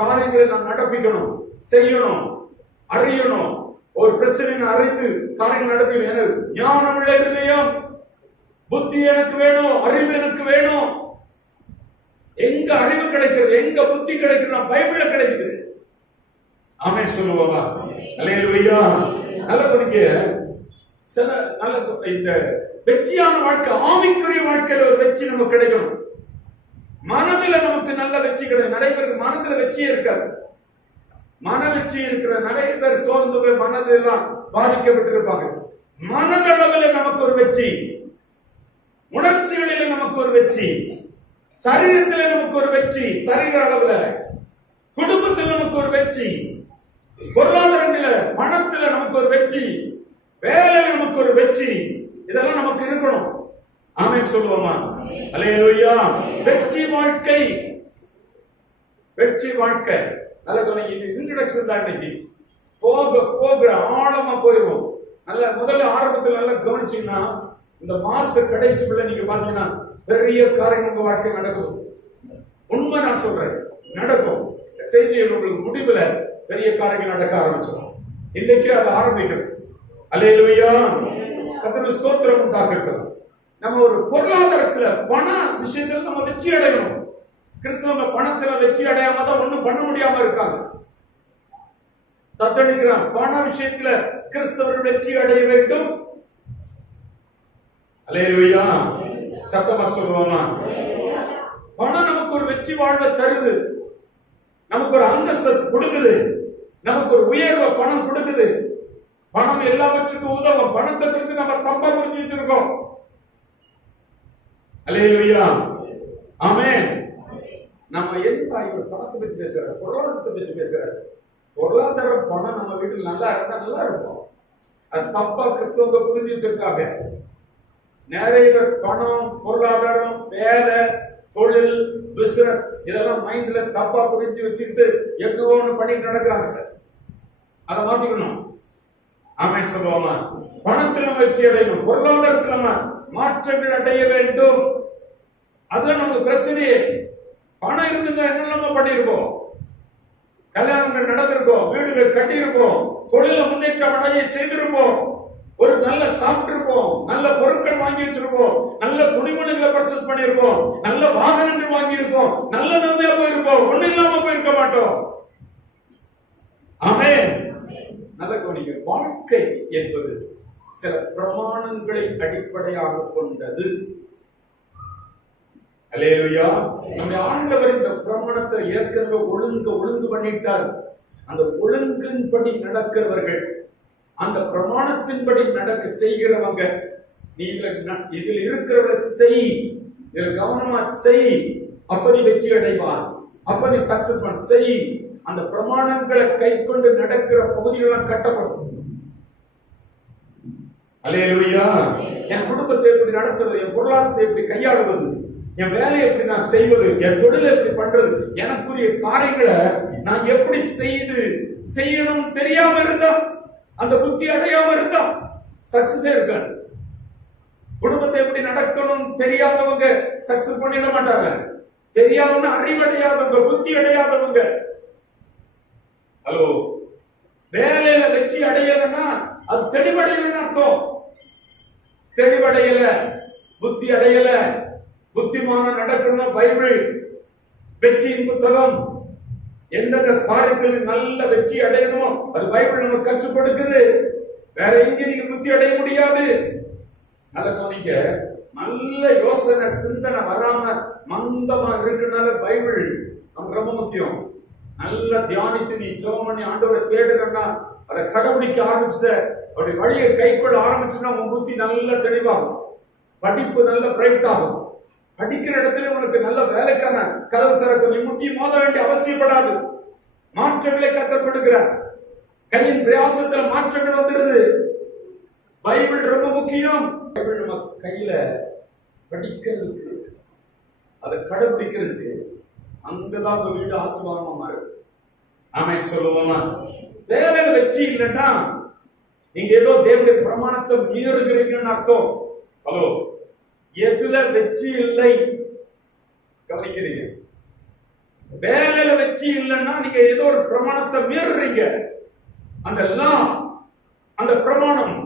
காரியங்களை நான் நடப்பிக்கணும், செய்யணும், அறியணும். ஒரு பிரச்சனை அறிந்து காரியங்கள் நடப்பிக்கணும். எனக்கு ஞானமுள்ள இருதயம், புத்தி எனக்கு வேணும், அறிவு எனக்கு வேணும். எங்க அறிவு கிடைக்கிறது, எங்க புத்தி கிடைக்கிறது? பைபிள்ல கிடைக்குது. ஆமென் சொல்லுவோமா? அல்லேலூயா. நல்ல படிக்க சில நல்ல இந்த வெற்றியான வாழ்க்கை, ஆவிக்குரிய வாழ்க்கையில ஒரு வெற்றி நமக்கு கிடைக்கணும். மனதில் நமக்கு நல்ல வெற்றி கிடைக்கும். நிறைய பேருக்கு மனதில் வெற்றியே இருக்காது. மன வெற்றி இருக்கிற நிறைய பேர் சோர்ந்து போய் மனது எல்லாம் பாதிக்கப்பட்டிருப்பாங்க. மனதளவில் நமக்கு ஒரு வெற்றி, உணர்ச்சிகளில் நமக்கு ஒரு வெற்றி, சரீரத்தில் நமக்கு ஒரு வெற்றி, சரீர அளவில், குடும்பத்தில் நமக்கு ஒரு வெற்றி, பொருளாதாரத்துல, பணத்துல நமக்கு ஒரு வெற்றி, வேலையில நமக்கு ஒரு வெற்றி, இதெல்லாம் நமக்கு இருக்கணும். ஆமென் சொல்லுவோமா? அல்லேலூயா. வெற்றி வாழ்க்கை, வெற்றி வாழ்க்கை. நல்ல இது இன்ட்ரோடக்ஷன் தான். இன்னைக்கு போக ஆழமா போயிடும். நல்ல முதல்ல ஆரம்பத்தில் நல்லா கவனிச்சீங்கன்னா, இந்த மாச கடைசிக்குள்ள நீங்க பாத்தீங்கன்னா பெரிய காரியம் உங்க வாழ்க்கை நடக்கும். உண்மை நான் சொல்றேன், நடக்கும். செய்தியில் உங்களுக்கு முடிவுல பெரிய காரியங்கள் நடக்க ஆரம்பிச்சிடும். இன்னைக்கு அது ஆரம்பிக்கும். அல்லேலூயா. கர்த்தருக்கு ஸ்தோத்திரம் உண்டாகட்டும். நம்ம ஒரு பொருளாதாரத்துல, பண விஷயத்துல நம்ம வெற்றி அடையணும். கிறிஸ்தவங்க பணத்துல வெற்றி அடையாம தான் ஒண்ணும் பண்ண முடியாம இருக்காங்க. தத்தளிக்கிறான். பண விஷயத்துல கிறிஸ்தவர்கள் வெற்றி அடைய வேண்டும். அல்லேலூயா. சத்தமா சொல்லுவோமா? பணம் நமக்கு ஒரு வெற்றி வாழ்வை தருது, நமக்கு ஒரு அந்தஸ்து கொடுக்குது, நமக்கு ஒரு உயர்வை பணம் கொடுக்குது. பணம் எல்லாவற்றுக்கும் உதவும். பணத்தை குறித்து நம்ம தப்பா புரிஞ்சு வச்சிருக்கோம். அல்லேலூயா. ஆமென். நம்ம எந்த பணத்தை பற்றி பேசுற, பொருளாதாரத்தை பற்றி பேசுற. பொருளாதார பணம் நம்ம வீட்டில் நல்லா இருந்தா நல்லா இருக்கும். அது தப்பா கிறிஸ்தவங்க புரிஞ்சு வச்சிருக்காங்க. நிறைய பேர் பணம், பொருளாதாரம், வேலை, தொழில், பிசினஸ் இதெல்லாம் மைண்ட்ல தப்பா புரிஞ்சு வச்சுக்கிட்டு எங்கோ ஒண்ணு பண்ணிட்டு நடக்கிறாங்க. அதை மாத்திக்கணும். ஆமென் சொல்லுவோமா? பணத்தில் நம்ம வெற்றி அடையணும், பொருளாதாரத்தில் நம்ம மாற்றங்கள் அடைய வேண்டும். அதுதான் நமக்கு பிரச்சனையே. பணம் இருந்துங்க என்ன நம்ம பண்ணிருக்கோம், கல்யாணங்கள் நடந்திருக்கோம், வீடுகள் கட்டியிருப்போம், தொழில முன்னேற்றம் அடைய செய்திருப்போம், ஒரு நல்ல சாப்பிட்டிருப்போம், நல்ல பொருட்கள் வாங்கி வச்சிருப்போம், நல்ல துணிமணிகளை பர்ச்சேஸ் பண்ணிருப்போம், நல்ல வாகனங்கள் வாங்கி இருப்போம், நல்ல நன்மையா போயிருப்போம், ஒண்ணு இல்லாம போயிருக்க மாட்டோம். ஆமென். நல்ல கவனிக்க. வாழ்க்கை என்பது சில பிரமாணங்களை அடிப்படையாக கொண்டது. அல்லேலூயா. நம்முடைய ஆண்டவர் இந்த பிரமாணத்தை ஏற்கனவே ஒழுங்கு பண்ணிட்டார். அந்த ஒழுங்கின்படி நடக்கிறவர்கள், அந்த பிரமாணத்தின்படி நடக்க செய்கிறவங்க, நீ இதில் இருக்கிறவளை செய், இதில் கவனமா செய், அப்ப நீ வெற்றி அடைவார், அப்ப நீ சக்சஸ் பண்ண செய். அந்த பிரமாணங்களை கை கொண்டு நடக்கிற பகுதிகளெல்லாம் கட்டப்படும். அல்லேலூயா. என் குடும்பத்தை எப்படி நடத்துவது, என் பொருளாதாரத்தை எப்படி கையாளுவது, என் வேலையை எப்படி நான் செய்வது, என் தொழிலை எப்படி பண்றது, எனக்குரிய காரியங்களை நான் எப்படி செய்யணும் தெரியாம இருந்தா, அந்த புத்தி அடையாம இருந்தா சக்சஸே இருக்காது. குடும்பத்தை எப்படி நடக்கணும் தெரியாதவங்க சக்சஸ் பண்ணிட மாட்டாங்க. தெரியாதவங்க, அறிவடையாதவங்க, புத்தி அடையாதவங்க. ஹலோ. வேலையில வெற்றி அடையலன்னா அது தெளிவடையலன்னு அர்த்தம். தெளிவடையல, புத்தி அடையல. புத்திமான நடக்கணும். பைபிள் வெற்றியின் புத்தகம். எந்தெந்த காரியத்தில் நல்ல வெற்றி அடையணுமோ அது பைபிள் நமக்கு கற்றுக் கொடுக்குது. வேற எங்க நீங்க புத்தி அடைய முடியாது. நல்ல கவனிக்க. நல்ல யோசனை சிந்தனை வராம மந்தமா இருக்குனால பைபிள் நமக்கு ரொம்ப முக்கியம். நல்ல தியானித்து நீ ஜெபம் பண்ணி ஆண்டவரை தேடுறன்னா, அதை கடைபிடிக்க ஆரம்பிச்சுட்ட, அப்படி வழியை கை கொள்ள ஆரம்பிச்சுன்னா உன் புத்தி நல்ல தெளிவாகும், படிப்பு நல்ல பிரைட் ஆகும். படிக்கிற இடத்துல உனக்கு நல்ல வேலைக்கான கதவு திறக்கும். நீ முட்டி மோத வேண்டிய அவசியப்படாது. மாற்றங்களை கற்றுக்கொடுக்கிறார். கையின் பிரயாசத்தில் மாற்றங்கள் வந்துருது. பைபிள் ரொம்ப முக்கியம். பைபிள் நம்ம கையில படிக்கிறதுக்கு, அதை கடைபிடிக்கிறதுக்கு, அங்கதான் உங்க வீடு ஆசீர்வாதமா மாறுது. ஆமென் சொல்லுவோமா? வேலையில வெற்றி இல்லைன்னா நீங்க ஏதோ தேவனுடைய பிரமாணத்தை மீறுகிறீங்கன்னு அர்த்தம். ஹலோ. எதுல வெற்றி இல்லை கவனிக்கிறீங்க? வேலையில வெற்றி இல்லைன்னா நீங்க ஏதோ ஒரு பிரமாணத்தை மீறுறீங்க. அந்த எல்லாம், அந்த பிரமாணம்,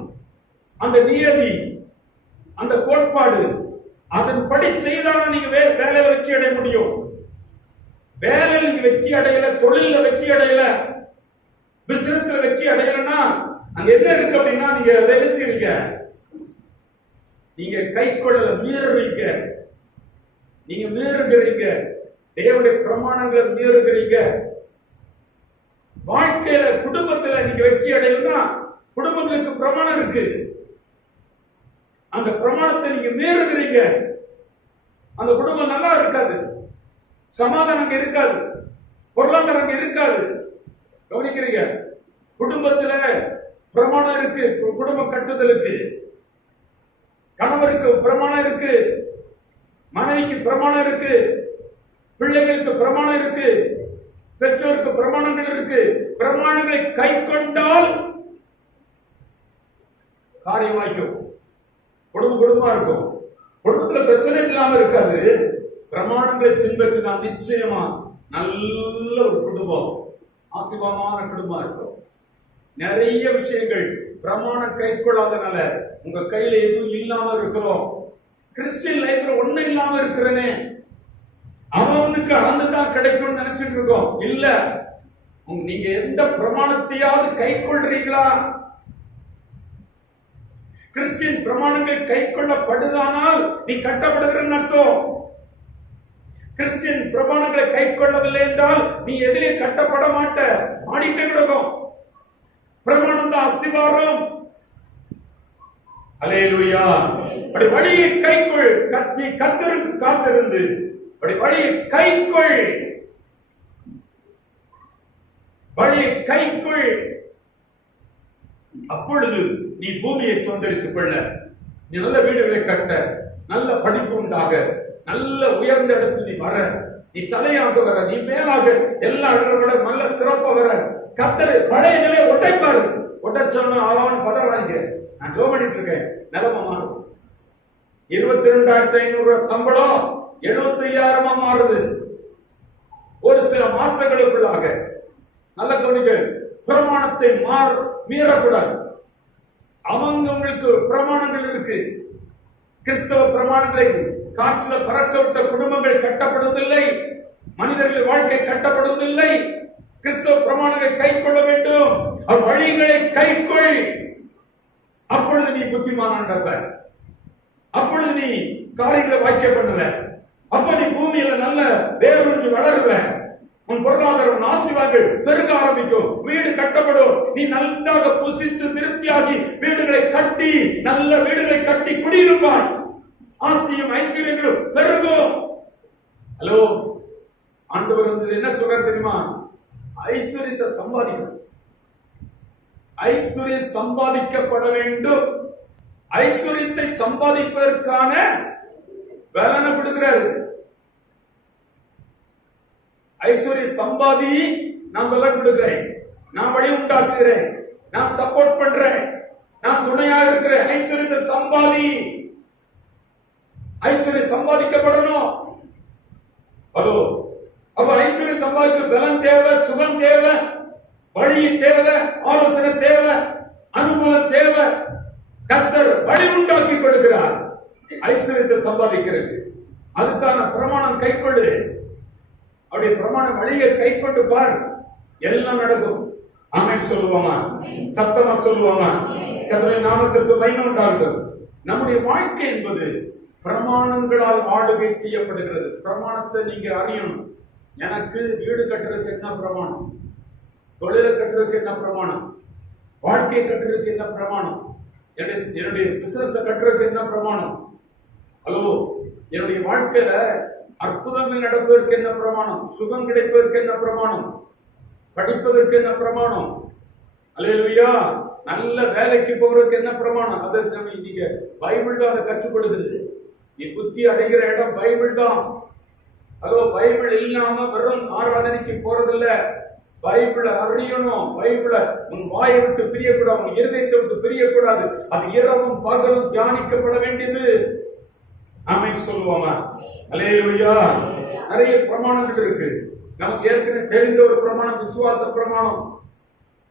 அந்த நியதி, அந்த கோட்பாடு, அதன்படி செய்தாலும் நீங்க வேலையில வெற்றி அடைய முடியும். வேலையில நீங்க வெற்றி அடையல, தொழில வெற்றி அடையல, பிசினஸ்ல வெற்றி அடையலன்னா அங்க என்ன இருக்கு அப்படின்னா, நீங்க வேலை செய்றீங்க, நீங்க கை கொள்ளல, மீறுறீங்க, நீங்க மீறுகிறீங்க, தேவனுடைய பிரமாணங்களை மீறுகிறீங்க. வாழ்க்கையில, குடும்பத்துல நீங்க வெற்றி அடையலன்னா குடும்பங்களுக்கு பிரமாணம் இருக்கு, அந்த பிரமாணத்தை நீங்க மீறுகிறீங்க, அந்த குடும்பம் நல்லா இருக்காது, சமாதானம் இருக்காது, பொருளாதாரம் இருக்காது. கவனிக்கிறீங்க? குடும்பத்துல பிரமாணம் இருக்கு, குடும்ப கட்டுதலுக்கு. கணவருக்கு பிரமாணம் இருக்கு, மனைவிக்கு பிரமாணம் இருக்கு, பிள்ளைகளுக்கு பிரமாணம் இருக்கு, பெற்றோருக்கு பிரமாணங்கள் இருக்கு. பிரமாணங்களை கை கொண்டால் காரியம் வாய்க்கும், குடும்பமா இருக்கும். குடும்பத்துல பிரச்சனை இல்லாம இருக்காது. பிரமாணங்களை பின்பற்றினா நிச்சயமா நல்ல ஒரு குடும்பம், ஆசீர்வாதமான குடும்பம் இருக்கும். நிறைய விஷயங்கள் பிரமாணம் கை கொள்ளாதனால உங்க கையில எதுவும் இல்லாம இருக்கிறோம். கிறிஸ்டியன் லைஃப்ல ஒண்ணு இல்லாம இருக்கிறனே, அவனுக்கு அளந்துதான் கிடைக்கும் நினைச்சிட்டு இருக்கோம். இல்ல, நீங்க எந்த பிரமாணத்தையாவது கை கொள்றீங்களா? கிறிஸ்டியன் பிரமாணங்கள் கை கொள்ளப்படுதானால் நீ கட்டப்படுகிற அர்த்தம். கிறிஸ்டியன் பிரமாணங்களை கை கொள்ளவில்லை என்றால் நீ எதிலே கட்டப்பட மாட்ட, ஆடிட்டு கிடக்கும். பிரமாணம் தான் அஸ்திவாரம். அல்லேலூயா. அப்படி வழியை கைக்கொள், நீ கர்த்தருக்கு காத்திருந்து அப்படி வழியை கைக்கொள், வழியை கைக்கொள். அப்பொழுது நீ பூமியை சுதந்திரித்துக் கொள்ள, நீ நல்ல வீடுகளை கட்ட, நல்ல படிப்பு உண்டாக, நல்ல உயர்ந்த இடத்தில் நீ வர, நீ தலையாக வர, நீ மேலாக எல்லா இடங்களோட நல்ல சிறப்பா வர. கர்த்தர் பழைய நிலையை ஒட்டைப்பாரு. ஒட்டச்சான ஆளாவன் பதறாங்க. நான் ஜோ பண்ணிட்டு இருக்கேன், நிலைமை மாறும். 22,500 சம்பளம் 75,000 மாறுது ஒரு சில மாசங்களுக்குள்ளாக. நல்ல கவனிக்க, பிரமாணத்தை மீறக்கூடாது. அவங்களுக்கு பிரமாணங்கள் இருக்கு. கிறிஸ்தவ பிரமாணங்களை காற்றுல பறக்க விட்ட குடும்பங்கள் கட்டப்படுவதில்லை, மனிதர்கள் வாழ்க்கை கட்டப்படுவதில்லை. கிறிஸ்தவ பிரமாணங்களை கை கொள்ள வேண்டும், அவர் வழிகளை கைக்கொள். அப்பொழுது நீ புத்திமான் நடப்ப, அப்பொழுது நீ காரியங்களை வாக்கிய பண்ணுவ, அப்ப நீ பூமியில நல்ல வேரூன்றி வளருவ. உன் பொருளாதாரம் ஆசீர்வாதங்கள் பெருக ஆரம்பிக்கும், வீடு கட்டப்படும். நீ நன்றாக புசித்து திருப்தியாகி வீடுகளை கட்டி, நல்ல வீடுகளை கட்டி குடியிருப்பாய். ஆசியும் ஐஸ்வர்யங்களும் பெருகும். ஹலோ, ஆண்டவர் வந்து என்ன சொல்றாரு தெரியுமா? ஐஸ்வர்யத்தை சம்பாதிக்கணும், ஐஸ்வர்யம் சம்பாதிக்கப்பட வேண்டும். ஐஸ்வர்யத்தை சம்பாதிப்பதற்கான வேலனை கொடுக்கிறாரு. ஐஸ்வர்ய சம்பாதி, நான் பலன் கொடுக்கிறேன், நான் வழி உண்டாக்குகிறேன், நான் சப்போர்ட் பண்றேன், நான் துணையா இருக்கிறேன். ஐஸ்வர்யத்தை சம்பாதி. ஐஸ்வர்யம் சம்பாதிக்கப்படணும். ஹலோ, அப்ப ஐஸ்வர்யம் சம்பாதிக்க பலன் தேவை, சுகம் தேவை, வழி தேவை, ஆலோசனை தேவை, அனுகூலம் தேவை. கர்த்தர் வழி உண்டாக்கி கொடுக்கிறார் ஐஸ்வர்யத்தை சம்பாதிக்கிறது. அதுக்கான பிரமாணம் கைக்கொள்ளு. அப்படி பிரமாண வழியை கை கொண்டு பார், எல்லாம் நடக்கும். ஆமென் சொல்லுவோமா? சத்தமா சொல்லுவோமா? கர்த்தருடைய நாமத்திற்கு மகிமை உண்டாகட்டும். நம்முடைய வாழ்க்கை என்பது பிரமாணங்களால் ஆளுகை செய்யப்படுகிறது. பிரமாணத்தை நீங்க அறியணும். எனக்கு வீடு கட்டுறதுக்கு என்ன பிரமாணம், தொழிலை கட்டுறதுக்கு என்ன பிரமாணம், வாழ்க்கையை கட்டுறதுக்கு என்ன பிரமாணம், என்னுடைய பிசினஸ் கட்டுறதுக்கு என்ன பிரமாணம். ஹலோ, என்னுடைய வாழ்க்கையில அற்புதங்கள் நடப்பதற்கு என்ன பிரமாணம், சுகம் கிடைப்பதற்கு என்ன பிரமாணம், படிப்பதற்கு என்ன பிரமாணம், அல்லேலூயா, நல்ல வேலைக்கு போறதுக்கு என்ன பிரமாணம். அது நம்ம இன்னைக்கு பைபிள் தான் அதை கற்றுக்கொடுக்குது. நீ புத்தி அடைகிற இடம் பைபிள் தான். அதோ பைபிள் இல்லாம வெறும் ஆராதனைக்கு போறதில்ல. பைபிள அறியணும். பைபிள உன் வாயை விட்டு பிரியக்கூடாது, உன் இருதயத்தை விட்டு பிரியக்கூடாது. அது இரவும் பகலும் தியானிக்கப்பட வேண்டியது. ஆமென் சொல்லுவோமா? அல்லேலூயா. நிறைய பிரமாணங்கள் இருக்கு. நமக்கு ஏற்கனவே தெரிந்த ஒரு பிரமாணம் விசுவாச பிரமாணம்.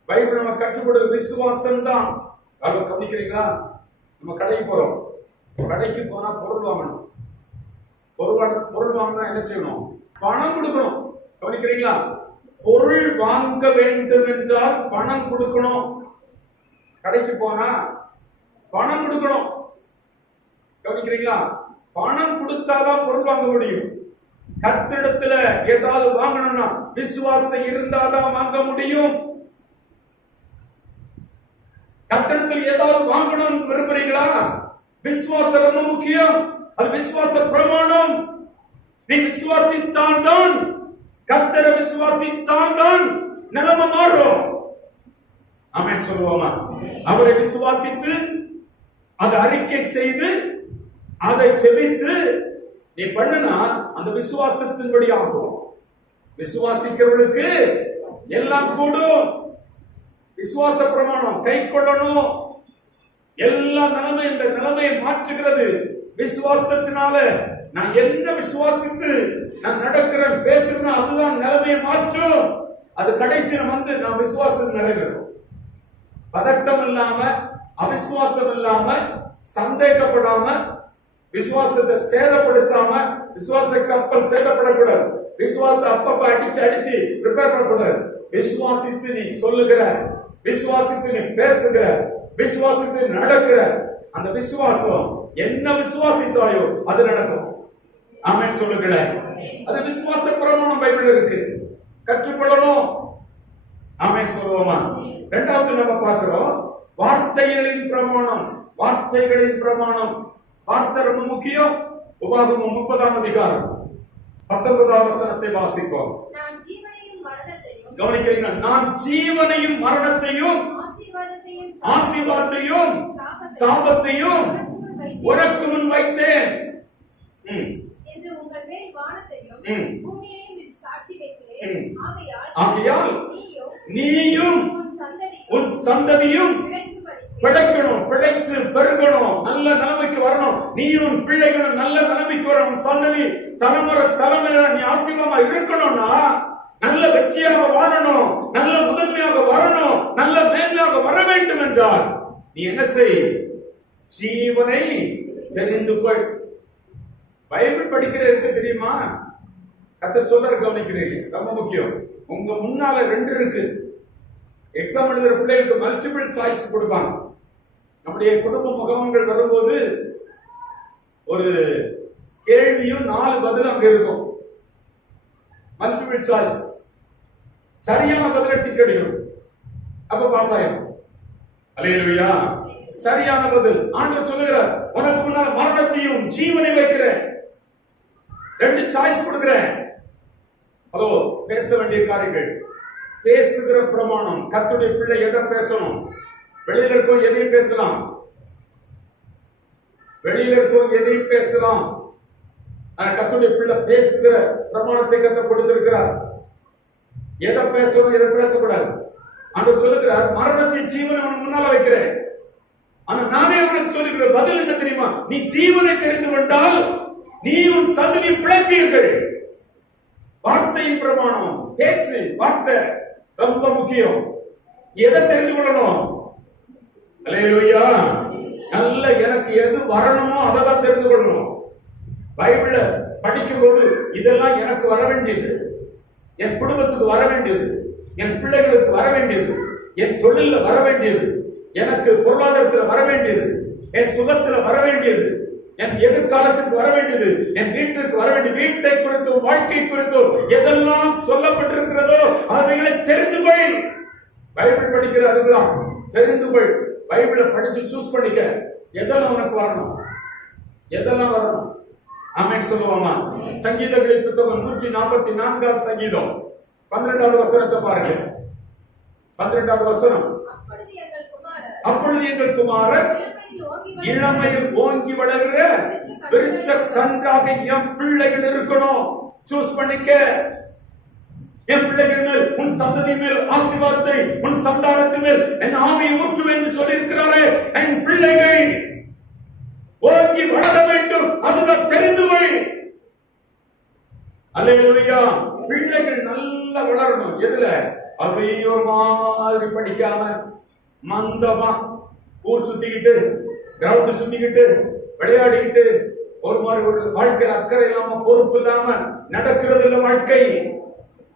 பைபிள் நம்ம கற்றுக் கொடுக்கிற விசுவாசம் தான். அதை கவனிக்கிறீங்களா? நம்ம கடைக்கு போறோம், கடைக்கு போனா பொருள் வாங்கணும். பொருள் வாங்கினா என்ன செய்யணும்? பணம் கொடுக்கணும். கவனிக்கிறீங்களா? பொருள் வாங்க வேண்டும் என்றால் பணம் கொடுக்கணும். கடைக்கு போனா பணம் கொடுக்கணும். கவனிக்கிறீங்களா? பணம் கொடுத்தாதான் பொருள் வாங்க முடியும். கர்த்தரிடத்துல ஏதாவது வாங்கணும்னா விசுவாசம் இருந்தாதான் வாங்க முடியும். கர்த்தரிடத்தில் ஏதாவது வாங்கணும் விரும்புறீங்களா? விசுவாசம் ரொம்ப முக்கியம். அது விசுவாச பிரமாணம். நீ விசுவாசித்தால் தான், கர்த்தரை விசுவாசித்தால் தான் நிலைமை மாறும். ஆமென் சொல்லுவோமா? அவரை விசுவாசித்து அதை அறிக்கை செய்து அதை செபித்து நீ பண்ணுனா அந்த விசுவாசத்தின்படி ஆகும். விசுவாசிக்கிறவர்களுக்கு எல்லாம் கூடும். விசுவாச பிரமாணம் கை கொள்ளணும். எல்லா நிலைமை இந்த நிலைமையை மாற்றுகிறது விசுவாசத்தினால. நான் என்ன விசுவாசித்து நான் நடக்கிறேன் பேசுறேன் அதுதான் நிலைமையை மாற்றும். அது கடைசியில நான் விசுவாசத்தில் நிறைவேறும். பதட்டம் இல்லாம, அவிசுவாசம் இல்லாம, சந்தேகப்படாம, விசுவாசத்தை சேதப்படுத்தாம, விசுவாச கப்பல் சேதப்படக்கூடாது. விசுவாசத்தை அப்பப்ப அடிச்சு ரிப்பேர் பண்ணக்கூடாது. விசுவாசித்து நீ சொல்லுகிற, விசுவாசித்து நீ பேசுகிற, விசுவாசித்து நடக்கிற அந்த விசுவாசம் என்ன விசுவாசித்தாயோ அது நடக்கும். ஆமென் சொல்லுகிற அது விசுவாச பிரமாணம் பைபிள் இருக்கு, கற்றுக்கொள்ளணும். ஆமென் சொல்லுவோமா? இரண்டாவது நம்ம பார்க்கிறோம் வார்த்தைகளின் பிரமாணம். வார்த்தைகளின் பிரமாணம், வார்த்தை ரொம்ப முக்கியம். உபாகமம் 30ஆம் அதிகாரம் 19ஆம் வசனத்தை வாசிப்போம். கவனிக்கிறீங்க? நான் ஜீவனையும் மரணத்தையும் ஆசீர்வாதத்தையும் சாபத்தையும் உனக்கு முன் வைத்தேன் என்று உங்கள் மேல் வானத்தையும் பூமியையும் சாட்சி வைக்கிறேன். ஆகையால் நீயும் உன் சந்ததியும் பிழைக்கணும், பிழைத்து பெருகணும், நல்ல நிலைமைக்கு வரணும். நீயும் பிள்ளைகளும் நல்ல நிலைமைக்கு வரணும். சந்ததி தலைமுறை தலைமையில நீ ஆசீர்வாதமா இருக்கணும்னா நல்ல வெற்றியாக வாழணும், நல்ல முதன்மையாக வரணும், நல்ல மேன்மையாக வர வேண்டும் என்றால் நீ என்ன செய்? ஜீவனை தெரிந்து கொள். பைபிள் படிக்கிறதுக்கு தெரியுமா? கர்த்தர் சொல்ற கவனிக்கிறீங்க, ரொம்ப முக்கியம். உங்க முன்னால 2 இருக்கு. எக்ஸாம் எழுதுற பிள்ளைகளுக்கு மல்டிபிள் சாய்ஸ் கொடுப்பாங்க. நம்முடைய குடும்ப முகாம்கள் வரும்போது ஒரு கேள்வியும் 4 பதிலும் அங்க இருக்கும். Multiple choice. சரியான பதில டிக் அடிக்கணும், அப்ப பாஸ் ஆயிடும். அல்லேலூயா. சரியான பதில். ஆண்டவர் சொல்லுகிறார், உனக்கு முன்னால் மரணத்தையும் ஜீவனை வைக்கிறேன். 2 சாய்ஸ் கொடுக்கிறேன். ஹலோ, பேச வேண்டிய காரியங்கள், பேசுகிற பிரமாணம். கர்த்தருடைய பிள்ளை எதை பேசணும்? வெளியில இருக்கோம் எதையும் பேசலாம், வெளியில இருக்கோம் எதையும் பேசலாம். கர்த்தருடைய பிள்ளை பேசுகிற பிரமாணத்தை கர்த்தர் கொடுத்திருக்கிறார். எதை பேசணும் எதை பேசக்கூடாது. ஆண்டவர் சொல்லுகிறார், மரணத்தின் ஜீவனை உனக்கு முன்னால வைக்கிறேன். ஆனா நானே உனக்கு சொல்லுகிற பதில் என்ன தெரியுமா? நீ ஜீவனை தெரிந்து கொண்டால் நீ உன் சந்ததி பிழைப்பீர்கள். வார்த்தையின் பிரமாணம், பேச்சு, வார்த்தை ரொம்ப முக்கியம். எதை தெரிந்து கொள்ளணும்? அல்லேலூயா. நல்ல எனக்கு எது வரணுமோ அதை தான் தெரிந்து கொள்ளணும். பைபிள படிக்கும் போது இதெல்லாம் எனக்கு வர வேண்டியது, என் குடும்பத்துக்கு வர வேண்டியது, என் பிள்ளைகளுக்கு வர வேண்டியது, என் தொழில வர வேண்டியது, எனக்கு பொருளாதாரத்தில் வர வேண்டியது, என் சுகத்தில் வர வேண்டியது, என் எதிர்காலத்துக்கு வர வேண்டியது, என் வீட்டுக்கு வர வேண்டிய வீட்டை குறித்தும் வாழ்க்கை குறித்தும் எதெல்லாம் சொல்லப்பட்டிருக்கிறதோ அவைகளை தெரிந்து கொள். பைபிள் படிக்கிற அதுதான் தெரிந்து கொள். பைபிளை படிச்சு சூஸ் பண்ணிக்க, எதெல்லாம் உனக்கு வரணும், எதெல்லாம் வரணும். ஆமென் சொல்லுவோமா? சங்கீதங்களின் புத்தகம் 144 சங்கீதம் 12வது வசனத்தை பாருங்க. 12வது வசனம். அப்பொழுது எங்கள் குமாரர் இளமையில் ஓங்கி வளர்கிற விருட்ச கன்றாக என் பிள்ளைகள் இருக்கணும். சூஸ் பண்ணிக்க. என் பிள்ளைகள் மேல், உன் சந்ததி மேல் ஆசீர்வாதத்தை, உன் சந்தானத்தின் மேல் என் ஆவியை ஊற்றுவேன் என்று சொல்லி இருக்கிறாரே. என் பிள்ளைகள் ஓங்கி வளர வேண்டும், அதுதான் தெரிந்து கொள். அல்லேலூயா. பிள்ளைகள் நல்லா வளரணும். எதுல? அப்படியே ஒரு மாதிரி படிக்காம மந்தமா ஊர் சுத்திக்கிட்டு, கிரவுண்ட் சுத்திக்கிட்டு, விளையாடிக்கிட்டு, ஒரு மாதிரி ஒரு வாழ்க்கையில் அக்கறை இல்லாம, பொறுப்பு இல்லாம நடக்கிறது இல்ல வாழ்க்கை.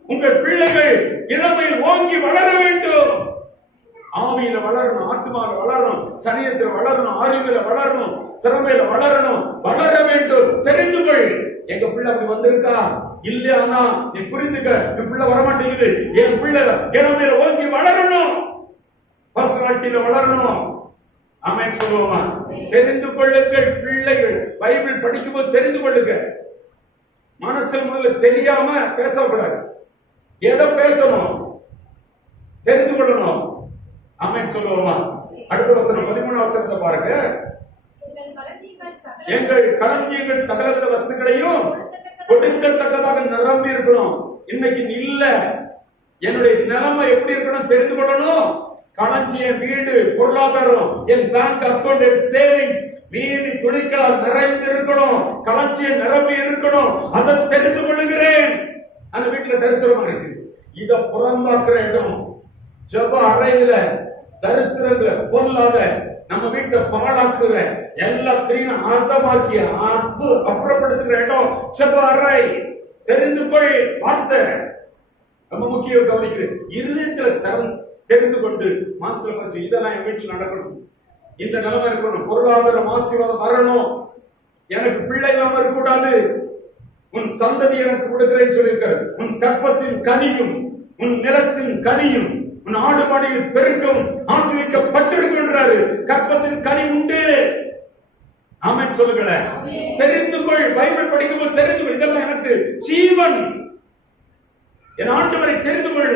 உங்கள் பிள்ளைகள் இளமையில் ஓங்கி வளர வேண்டும். ஆவியில வளரணும், ஆத்மாவில வளரணும், சரீரத்தில் வளரணும், அறிவில வளரணும், திறமையில வளரணும், வளர வேண்டும். தெரிந்து கொள். எங்க பிள்ளை அப்படி வந்திருக்கா இல்லையானா நீ புரிந்துக்க. என் பிள்ளை வரமாட்டேங்குது, என் பிள்ளை இளமையில ஓங்கி வளரணும், பர்சனாலிட்டியில வளரணும். ஆமென் சொல்லுவோமா? தெரிந்து கொள்ளுங்கள் பிள்ளைகள். பைபிள் படிக்கும் போது தெரிந்து கொள்ளுங்க. மனசில் முதல்ல தெரியாம பேசக்கூடாது. எதை பேசணும் தெரிந்து கொள்ளணும். ஆமென் சொல்லுவோமா? அடுத்த வசனம் 13 வசனத்தை பாருங்க. எங்கள் களஞ்சியங்கள் சகல வஸ்துக்களையும் கொடுக்கத்தக்கதாக நிரம்பி இருக்கணும். இன்னைக்கு இல்ல, என்னுடைய நிலைமை எப்படி இருக்கணும் தெரிந்து கொள்ளணும். களஞ்சிய வீடு பொருளாதாரம், என் பேங்க் அக்கவுண்ட், என் சேவிங்ஸ் வீடு துளிக்கால் நிறைந்து இருக்கணும். களஞ்சியம் நிரம்பி இருக்கணும். அதை தெரிந்து கொள்ளுகிறேன். அந்த வீட்டுல தரித்திரமா இருக்கு, இத புறம்பாக்குற இடம். ஜப அறையில தரித்திரங்களை பொல்லாத நம்ம வீட்டை பாழாக்குற எல்லா கிரீனும் அர்த்தமாக்கிய அப்புறப்படுத்துகிற இடம் ஜப அறை. தெரிந்து கொள். வார்த்தை ரொம்ப முக்கியம். கவனிக்கிறேன். இருதயத்துல தெரிந்து கொண்டு மாசம் வச்சு இதெல்லாம் என் வீட்டில் நடக்கணும், இந்த நிலைமை இருக்கணும், பொருளாதாரம் ஆசீர்வாதம் வரணும், எனக்கு பிள்ளை இல்லாம இருக்கக்கூடாது, உன் சந்ததி எனக்கு கொடுக்கிறேன்னு சொல்லியிருக்காரு. உன் கற்பத்தின் கனியும் உன் நிலத்தின் கனியும் உன் ஆடு மாடியில் பெருக்கம் ஆசீர்வதிக்கப்பட்டிருக்கின்றாரு. கற்பத்தின் கனி உண்டு. ஆமென் சொல்லுங்களேன். தெரிந்து கொள். பைபிள் படிக்கும்போது தெரிந்து கொள். இதெல்லாம் எனக்கு ஜீவன். என் ஆண்டவரை தெரிந்து கொள்.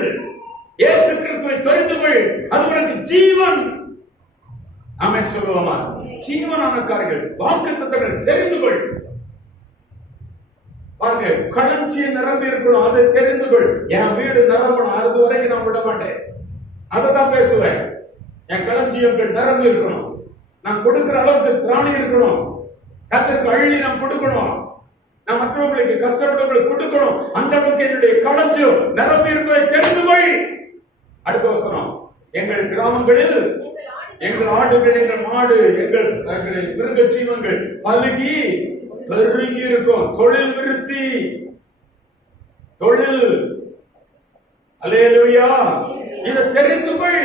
இயேசு கிறிஸ்துவை தெரிந்து கொள். அது உனக்கு ஜீவன். ஆமென் சொல்லுவோமா? ஜீவனான காரியங்கள், வாக்குத்தத்தங்கள் தெரிந்து கொள். பாருங்க, களஞ்சியம் நிரம்பி இருக்கணும். அதை தெரிந்து கொள். என் வீடு நிரம்பணும், அது வரைக்கும் நான் விட மாட்டேன். அதை தான் பேசுவேன். என் களஞ்சியங்கள் நிரம்பி இருக்கணும். நான் கொடுக்கிற அளவுக்கு திராணி இருக்கணும். கர்த்தருக்கு அள்ளி நான் கொடுக்கணும். நான் மற்றவங்களுக்கு கஷ்டப்பட்டவங்களுக்கு கொடுக்கணும். அந்த அளவுக்கு என்னுடைய களஞ்சியம் நிரம்பி இருப்பதை தெரிந்து கொள். அடுத்த வசனம். எங்கள் கிராமங்களில் எங்கள் ஆடுகள், எங்கள் மாடு, எங்கள் மிருக ஜீவங்கள் பலுகி பெருகி இருக்கும். தொழில் விருத்தி, தொழில். அல்லேலூயா. இதை தெரிந்து கொள்.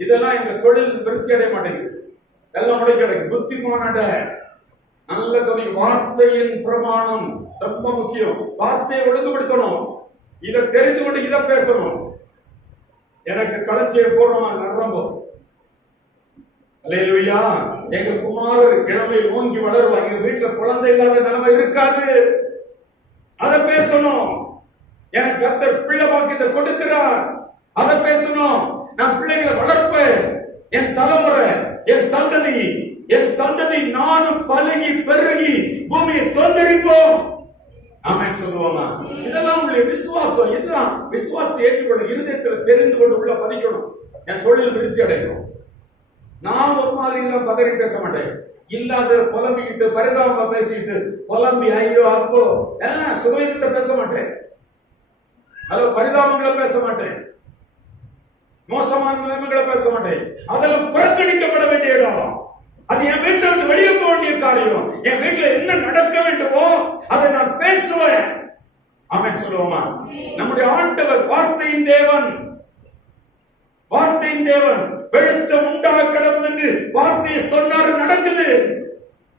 இதெல்லாம் எங்க தொழில் விருத்தி அடைய மாட்டேங்குது. எல்லாம் கிடைக்கும். புத்திமானட நல்ல கவி. வார்த்தையின் பிரமாணம் ரொம்ப முக்கியம். வார்த்தையை ஒழுங்குபடுத்தணும். இதை தெரிந்து கொண்டு இதை பேசணும். எனக்கு களஞ்சிய பூர்ணமாக நிரம்பும். அல்லேலூயா. எங்க குமாரர் இளமை ஓங்கி வளருவாங்க. எங்க வீட்டுல குழந்தை இல்லாத நிலைமை இருக்காது. அதை பேசணும். எனக்கு கர்த்தர் பிள்ளை பாக்கியத்தை கொடுக்கிறார். அதை பேசணும். நான் பிள்ளைகளை வளர்ப்பேன். என் தலைமுறை, என் சந்ததி நானும் பலுகி பெருகி பூமியை சொந்தரிப்போம். ஆமென் சொல்லுவோமா? இதெல்லாம் உங்களுடைய விசுவாசம். இதுதான் விசுவாசத்தை ஏற்றுக்கொள்ள இருதயத்துல தெரிந்து கொண்டு உள்ள பதிக்கணும். என் தொழில் விருத்தி அடையணும். நான் ஒரு மாதிரி எல்லாம் பதறி பேச மாட்டேன். இல்லாத புலம்பிக்கிட்டு பரிதாபமா பேசிக்கிட்டு புலம்பி ஐயோ அப்போ சுவைகிட்ட பேச மாட்டேன். அதோ பரிதாபங்களை பேச மாட்டேன். மோசமான நிலைமைகளை பேச மாட்டேன். அதெல்லாம் புறக்கணிக்கப்பட வேண்டிய இடம். அது என் வீட்டை விட்டு வெளியே போக வேண்டிய காரியம். என் வீட்டுல என்ன நடக்க வேண்டுமோ அதை நான் பேசுவேன். ஆமென் சொல்லுவோமா? நம்முடைய ஆண்டவர் வார்த்தையின் தேவன். வார்த்தையின் தேவன். வெளிச்சம் உண்டாக கடவுள் என்று வார்த்தையை சொன்னாரு, நடக்குது.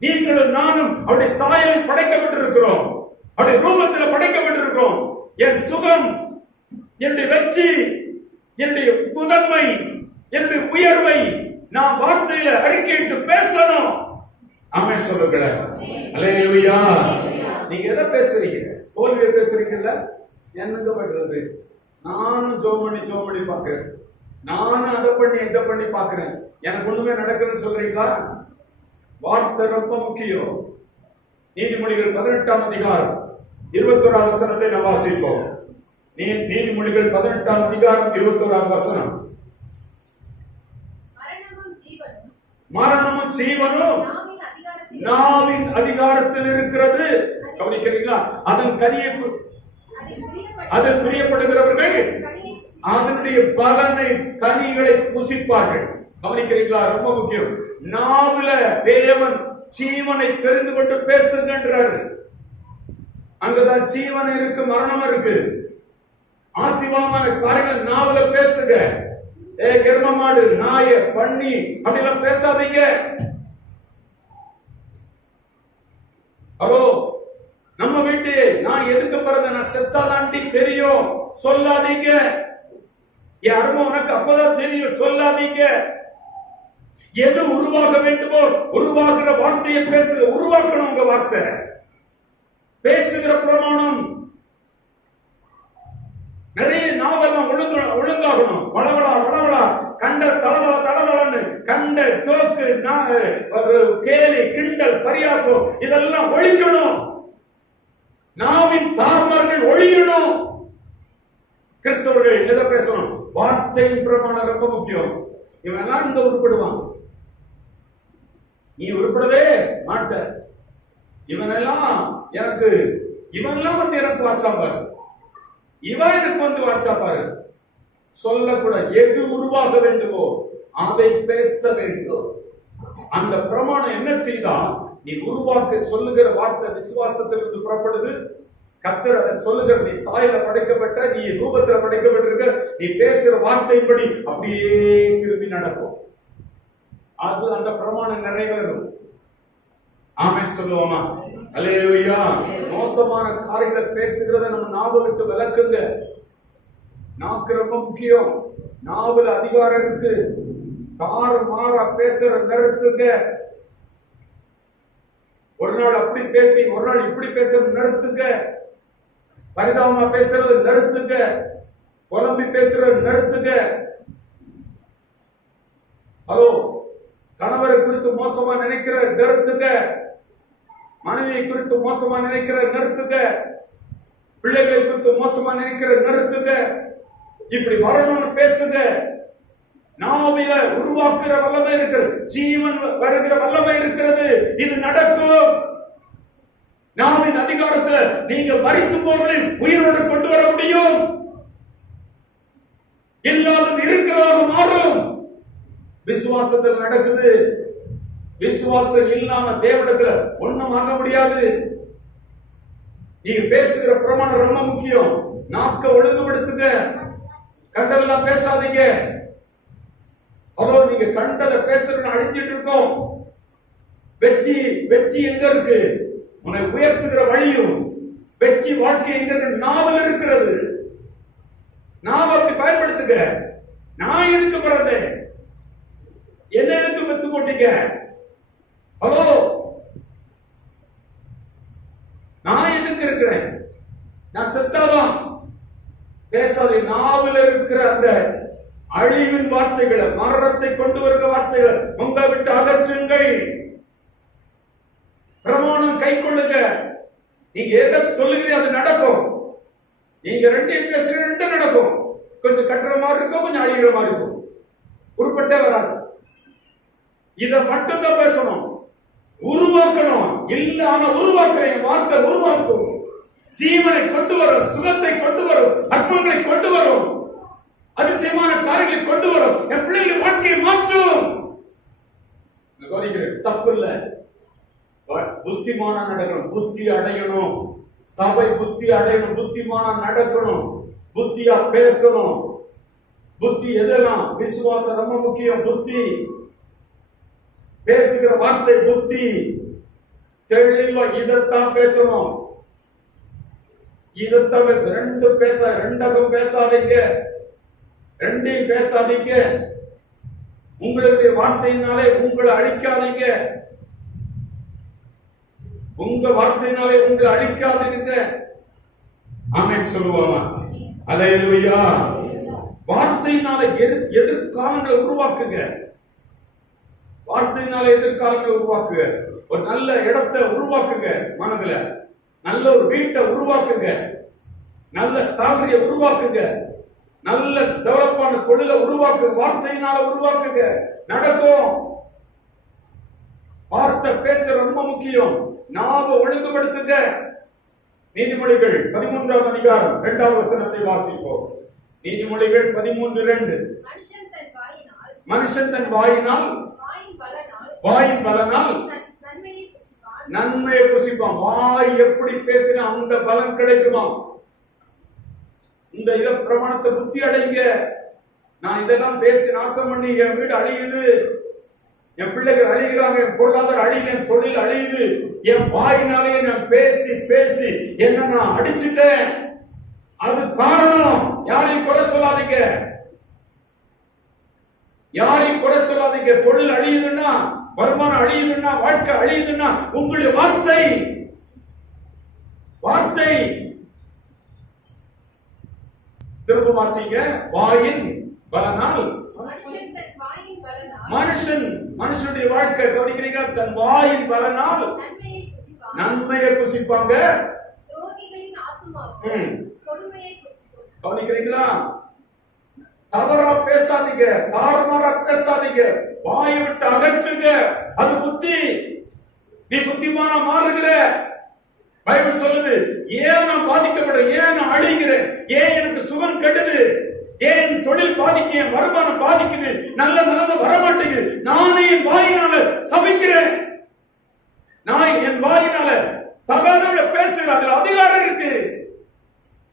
நீங்களும் நானும் அவருடைய சாயலில் படைக்கப்பட்டிருக்கிறோம். அவருடைய ரூபத்தில் படைக்கப்பட்டிருக்கிறோம். என் சுகம், என்னுடைய வெற்றி, என்னுடைய முதன்மை, என்னுடைய உயர்வை நான் வார்த்தையில அறிக்கையிட்டு பேசணும். ஆமென் சொல்லுங்க. அல்லேலூயா. நீங்க எதை பேசுறீங்க? தோல்வியை பேசுறீங்கல்ல? என்னங்க பண்றது? நானும் ஜோம் பண்ணி பாக்குறேன். நானும் அதை பண்ணி இதை பண்ணி பாக்குறேன். எனக்கு ஒண்ணுமே நடக்குதுன்னு சொல்றீங்களா? வார்த்தை ரொம்ப முக்கியம். நீதிமொழிகள் 18ஆம் அதிகாரம் 21ஆம் வசனத்தை நாம் வாசிப்போம். நீதிமொழிகள் 18ஆம் அதிகாரம் 21ஆம் வசனம். மரணமும் ஜீவனும் நாவின் அதிகாரத்தில் இருக்கிறது. கவனிக்கிறீங்களா? அதன் கனியை அதில் பிரியப்படுகிறவர்கள் அதனுடைய பலனை கனிகளை புசிப்பார்கள். கவனிக்கிறீங்களா? ரொம்ப முக்கியம். நாவுல தேவன் ஜீவனை தெரிந்து கொண்டு பேசுகின்றார். அங்கதான் ஜீவன் இருக்கு, மரணம் இருக்கு. ஆசீர்வாதமான காரியங்கள் நாவுல பேசுங்க. கர்ம மாடு, நாய, பண்ணி அப்படிலாம் பேசாதீங்க. ஹலோ, நம்ம வீட்டு நான் எதுக்கு பிறந்த, நான் செத்தாதாண்டி தெரியும் சொல்லாதீங்க. என் அருமை உனக்கு அப்பதான் தெரியும் சொல்லாதீங்க. எது உருவாக வேண்டுமோ உருவாக்குற வார்த்தையை பேசுற. உருவாக்கணும் உங்க வார்த்தை. பேசுகிற பிரமாணம் நிறைய நாவெல்லாம் ஒழுங்காகணும். வளவளா சோக்கு, கேலி, கிண்டல், பரியாசம் இதெல்லாம் ஒழிக்கணும். நாவின் தார்மார்கள் ஒழியணும். கிறிஸ்தவர்கள் எதை பேசணும்? வார்த்தையின் பிரமாணம் ரொம்ப முக்கியம். இவன் இங்க உருப்படுவான், நீ உருப்படவே மாட்ட. இவனெல்லாம் வந்து எனக்கு வாட்சா பாரு, இவன் எனக்கு வந்து வாட்சா பாரு சொல்லக்கூடாது. எது உருவாக வேண்டுமோ அதை பேச வேண்டும். அந்த பிரமாணம் என்ன செய்தா, நீ உருவாக்க சொல்லுகிற வார்த்தை விசுவாசத்திலிருந்து புறப்படுது. கர்த்தர் அதை சொல்லுகிற, நீ சாயல படைக்கப்பட்ட, நீ ரூபத்துல படைக்கப்பட்டிருக்க, நீ பேசுற வார்த்தையின்படி அப்படியே திரும்பி நடக்கும். அது அந்த பிரமாணம் நிறைவேறும். ஆமென் சொல்லுவோமா? அல்லேலூயா. மோசமான காரியங்களை பேசுகிறத நம்ம நாவை விட்டு விலக்குங்க. நாக்கு ரொம்ப முக்கியம். நாவுல அதிகாரம் இருக்கு. தாறு மாறா பேசுற நிறுத்துங்க. ஒரு நாள் அப்படி பேசி ஒரு நாள் இப்படி பேசுறது நிறுத்துங்க. பரிதாபமா பேசுறது நிறுத்துங்க. புலம்பி பேசுறது நிறுத்துங்க. ஹலோ, கணவரை குறித்து மோசமா நினைக்கிற நிறுத்துங்க. மனைவியை குறித்து மோசமா நினைக்கிற நிறுத்துங்க. பிள்ளைகளை குறித்து மோசமா நினைக்கிற நிறுத்துங்க. இப்படி வரணும்னு பேசுங்க. நாவில உருவாக்குற வல்லமை இருக்கிறது, ஜீவன் வருகிற வல்லமை இருக்கிறது. இது நடக்கும். நாவின் அதிகாரத்துல நீங்க மரித்து போவதில் உயிரோடு கொண்டு வர முடியும். இல்லாதது இருக்கிறதாக மாறும். விசுவாசத்தில் நடக்குது. விசுவாசம் இல்லாம தேவனிடத்துல ஒண்ணும் ஆக முடியாது. நீங்க பேசுகிற பிரமாணம் ரொம்ப முக்கியம். நாக்க ஒழுங்குபடுத்துங்க. கண்டதெல்லாம் பேசாதீங்க. அதோ நீங்க கண்டதை பேசுறது அழிஞ்சிட்டு இருக்கோம். வெற்றி எங்க இருக்கு? உன்னை உயர்த்துகிற வழியும் வெற்றி வாழ்க்கை எங்க இருக்கு? நாவல் இருக்கிறது. நாவ அப்படி பயன்படுத்துங்க. நான் எதுக்கு பிறந்தேன்? என்ன எதுக்கு பெத்து போட்டீங்க? ஹலோ, நான் எதுக்கு இருக்கிறேன்? நான் செத்தாதான். பேசாதே. நாவில் இருக்கிற அந்த அழிவின் வார்த்தைகளை, மரணத்தை கொண்டு வருகிற வார்த்தைகளை உங்களை விட்டு அகற்றுங்கள். பிரமாணம் கை கொள்ளுங்க. நீங்க எதை சொல்லுகிறீங்க அது நடக்கும். நீங்க ரெண்டையும் பேசுறீங்க, ரெண்டும் நடக்கும். கொஞ்சம் கட்டுற மாதிரி இருக்கும், கொஞ்சம் அழிகிற மாதிரி இருக்கும். உருப்பட்டே வராது. இதை மட்டும்தான் பேசணும். உருவாக்கணும். இல்லாம உருவாக்குறேன் வார்த்தை உருவாக்கும். ஜீவனை கொண்டு வரும், சுகத்தை கொண்டு வரும், அற்புதங்களை கொண்டு வரும், அதிசயமான காரியங்களை கொண்டு வரும். என் பிள்ளைகள் வாழ்க்கையை மாற்றும். தப்பு இல்ல. புத்திமானா நடக்கணும். புத்தி அடையணும். சபை புத்தி அடையணும். புத்திமானா நடக்கணும். புத்தியா பேசணும். புத்தி எதெல்லாம்? விசுவாசம் ரொம்ப முக்கியம். புத்தி பேசுகிற வார்த்தை புத்தி தெளிவா இதைத்தான் பேசணும். இதைத்தான் ரெண்டகம் பேசாதீங்க. ரெண்டையும் பேசாதீங்க. உங்களுக்கு வார்த்தையினாலே உங்களை அழிக்காதீங்க. உங்க வார்த்தையினாலே உங்களை அழிக்காதீங்க. ஆமென் சொல்லுவாங்க. அல்லேலூயா. வார்த்தையினாலே எதிர்காலங்களை உருவாக்குங்க. வார்த்தையினாலே எதிர்காலங்களை உருவாக்குங்க. ஒரு நல்ல இடத்தை உருவாக்குங்க. மனதுல நல்ல ஒரு வீட்டை உருவாக்குங்க. நல்ல சாலரியை உருவாக்குங்க. நல்ல டெவலப்பான தொழிலை உருவாக்குங்க. வார்த்தையினால உருவாக்குங்க. நடக்கும். வார்த்தை பேச ரொம்ப முக்கியம். நாம ஒழுங்குபடுத்துங்க. நீதிமொழிகள் 13ஆம் அதிகாரம் 2ஆம் வசனத்தை வாசிப்போம். நீதிமொழிகள் 13:2. மனுஷன் தன் வாயினால் வாயின் பலனால் நன்மையை புசிப்பான். வாய் எப்படி பேசினா அந்த பலன் கிடைக்குமா? இந்த இத பிரமாணத்தை புத்தி அடைங்க. நான் இதெல்லாம் பேசி நாசம் பண்ணி என் வீடு அழியுது, என் பிள்ளைகள் அழிகிறாங்க, என் பொருளாதாரம் அழியுது, என் தொழில் அழியுது. என் வாயினாலே நான் பேசி பேசி என்ன நான் அடிச்சுட்டேன். அது காரணம். யாரையும் கொலை சொல்லாதீங்க. யாரையும் கொலை சொல்லாதீங்க. தொழில் அழியுதுன்னா, வருமானம் அழியுதுன்னா, வாழ்க்கை அழியுதுன்னா உங்களுடைய வார்த்தை திரும்ப வாசிங்க. வாயின் பலனால் மனுஷன் மனுஷனுடைய வாழ்க்கை கவனிக்கிறீங்களா? தன் வாயின் பலனால் நன்மையை புசிப்பாங்க. கவனிக்கிறீங்களா? தவறா பேசாதீங்க, தாறுமாறா பேசாதீங்க, வாயை விட்டு அகற்றுங்க. அது புத்தி. நீ புத்திமானா மாறுகிற. பைபிள் சொல்லுது, ஏன் நான் பாதிக்கப்படுறேன், ஏன் நான் அழிகிறேன், ஏன் எனக்கு சுகம் கெடுது, ஏன் தொழில் பாதிக்க, என் வருமானம் பாதிக்குது, நல்ல நிலைமை வரமாட்டேங்குது. நானே என் வாயினால சபிக்கிறேன். நான் என் வாயினால தகாதவளை பேசுறேன். அதுல அதிகாரம் இருக்கு.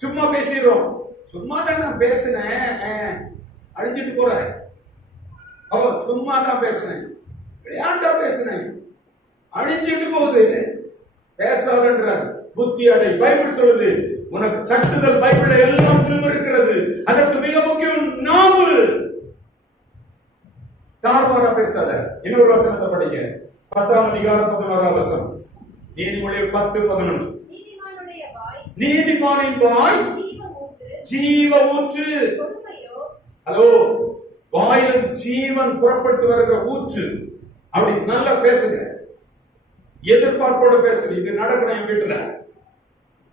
சும்மா பேசிடுறோம். சும்மா தான் நான் பேசினேன், அழிஞ்சிட்டு போறேன். சும்மா தான் பேசினேன், விளையாண்டா பேசினேன், அழிஞ்சிட்டு போகுது. பேசாதன்றார். புத்தி அடை. பைபிள் சொல்லுது, உனக்கு கட்டுதல் பைபிள் எல்லாம் இருக்கிறது. அதற்கு மிக முக்கியம் நாவு. தார்மாரா பேசாத. இன்னொரு வசனத்தை படிங்க. 10ஆம் அதிகாரம் 11ஆம் வசனம். நீதிமொழிகள் 10:11. நீதிமானின் வாய் ஜீவ ஊற்று. ஹலோ, வாயில ஜீவன் புறப்பட்டு வருகிற ஊற்று. அப்படி நல்லா பேசுங்க. எதிர்பார்ப்போட பேசுங்க. இது நடக்கணும் என் வீட்டுல,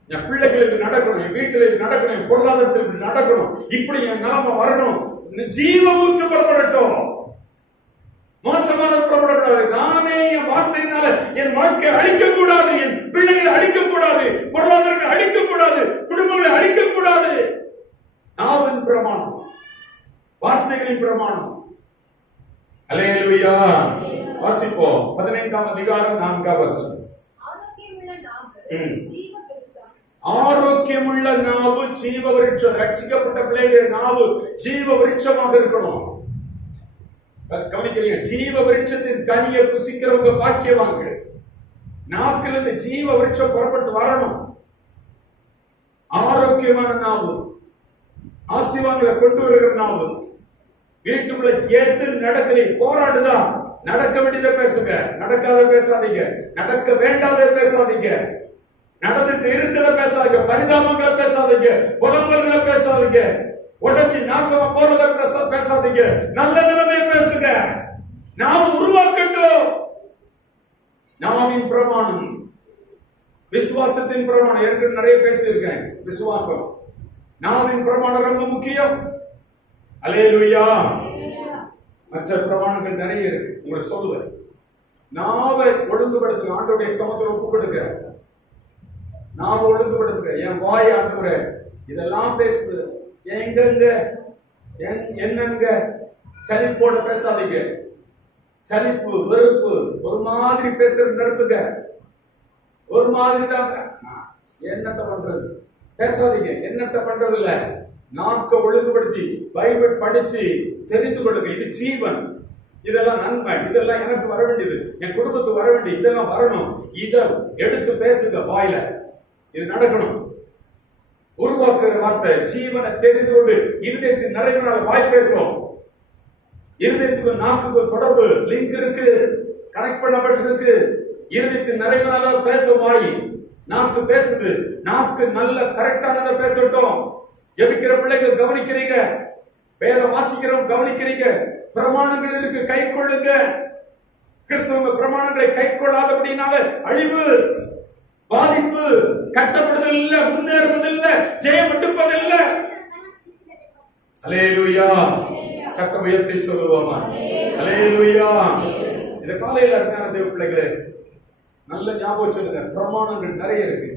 என் பிள்ளைகளுக்கு நடக்கணும், என் வீட்டுல இது நடக்கணும், என் பொருளாதாரத்தில் நடக்கணும், இப்படி என் நிலைமை வரணும். ஜீவ ஊற்று புறப்படட்டும். மோசமான புறப்படக்கூடாது. நானே என் வார்த்தையினால என் வாழ்க்கையை அழிக்க கூடாது, என் பிள்ளைகளை அழிக்க கூடாது, பொருளாதாரத்தை அழிக்க கூடாது, குடும்பங்களை அழிக்க கூடாது. நாவின் பிரமாணம், வார்த்தைகளின் பிரமாணம். அல்லேலூயா. வாசிப்போம். 15ஆம் அதிகாரம் 4ஆம் வசனம். ஆரோக்கியமுள்ள நாவு ஜீவ விருட்சம். ரட்சிக்கப்பட்ட பிள்ளைகளுடைய நாவு ஜீவ விருட்சமாக இருக்கணும். கவனிக்கிறீங்க? ஜீவ விருட்சத்தின் கனியை புசிக்கிறவங்க பாக்கியவாங்க. நாக்கிலிருந்து ஜீவ விருட்சம் புறப்பட்டு வரணும். ஆரோக்கியமான நாவு, ஆசீர்வாதங்களை கொண்டு வருகிற நாவு. வீட்டுக்குள்ள ஏத்து நடக்கலை, போராடுதா. நடக்க வேண்டியதை பேசுங்க, நடக்காத பேசாதீங்க, நடக்க வேண்டாத பேசாதீங்க, நடந்துட்டு இருக்கிறத பேசாதீங்க, பரிதாபங்களை பேசாதீங்க, புலம்பல்களை பேசாதீங்க, உடஞ்சி நாசமா போறத பேசாதீங்க, நல்ல நிலைமையை பேசுங்க. நாம் உருவாக்கட்டும். நாவின் பிரமாணம், விசுவாசத்தின் பிரமாணம். ஏற்கனவே நிறைய பேசியிருக்கேன். விசுவாசம், நாவின் பிரமாணம் ரொம்ப முக்கியம். அல்லேலூயா. மற்ற பிரமாணங்கள் நிறைய இருக்கு, உங்களுக்கு சொல்லுவேன். நாவை ஒழுங்குபடுத்துங்க. ஆண்டவருடைய சமூகத்தில் ஒப்பு கொடுங்க. நாவை ஒழுங்குபடுத்துங்க. என் வாய் ஆண்டவரே இதெல்லாம் பேசுது, எங்கெங்க என்னங்க சலிப்போட பேசாதீங்க. சலிப்பு, வெறுப்பு, ஒரு மாதிரி பேசுறது நிறுத்துங்க. ஒரு மாதிரி தான் என்னத்த பண்றது பேசாதீங்க. என்னத்த பண்றது இல்ல, நாக்க ஒழுங்குபடுத்தி பைபிள் படிச்சு தெரிந்து கொள்ளுங்க. இது ஜீவன், இதெல்லாம் நன்மை, இதெல்லாம் எனக்கு வர வேண்டியது, என் குடும்பத்துக்கு வர வேண்டியது, இதெல்லாம் வரணும். இதை எடுத்து பேசுங்க. வாயில இது நடக்கணும். உருவாக்குற வார்த்தை ஜீவனை தெரிந்து கொண்டு இருதயத்தின் நிறைவுனால வாய் பேசும். இருதயத்துக்கு நாக்குக்கு தொடர்பு லிங்க் இருக்கு, கனெக்ட் பண்ணப்பட்டிருக்கு. இருதயத்தின் நிறைவுனால பேசும் வாய். நாக்கு பேசுது. நாக்கு நல்ல கரெக்டானதை பேசட்டும். ஜெபிக்கிற பிள்ளைகள் கவனிக்கிறீங்க, வேதம் வாசிக்கிறவங்க கவனிக்கிறீங்க. பிரமாணங்கள் இருக்கு, கை கொள்ளுங்க. கிறிஸ்தவங்க பிரமாணங்களை கை கொள்ளாதபடினால அழிவு, பாதிப்பு, கட்டப்படுதல் இல்ல, முன்னேறுவதில்லை, ஜெயம் எடுப்பதில்லை. அல்லேலூயா. சத்தம் உயர்த்தி சொல்லுவோமா? அல்லேலூயா. இந்த காலையில அருமையான தேவ பிள்ளைகளே, நல்ல ஞாபகம் சொல்லுங்க. பிரமாணங்கள் நிறைய இருக்கு.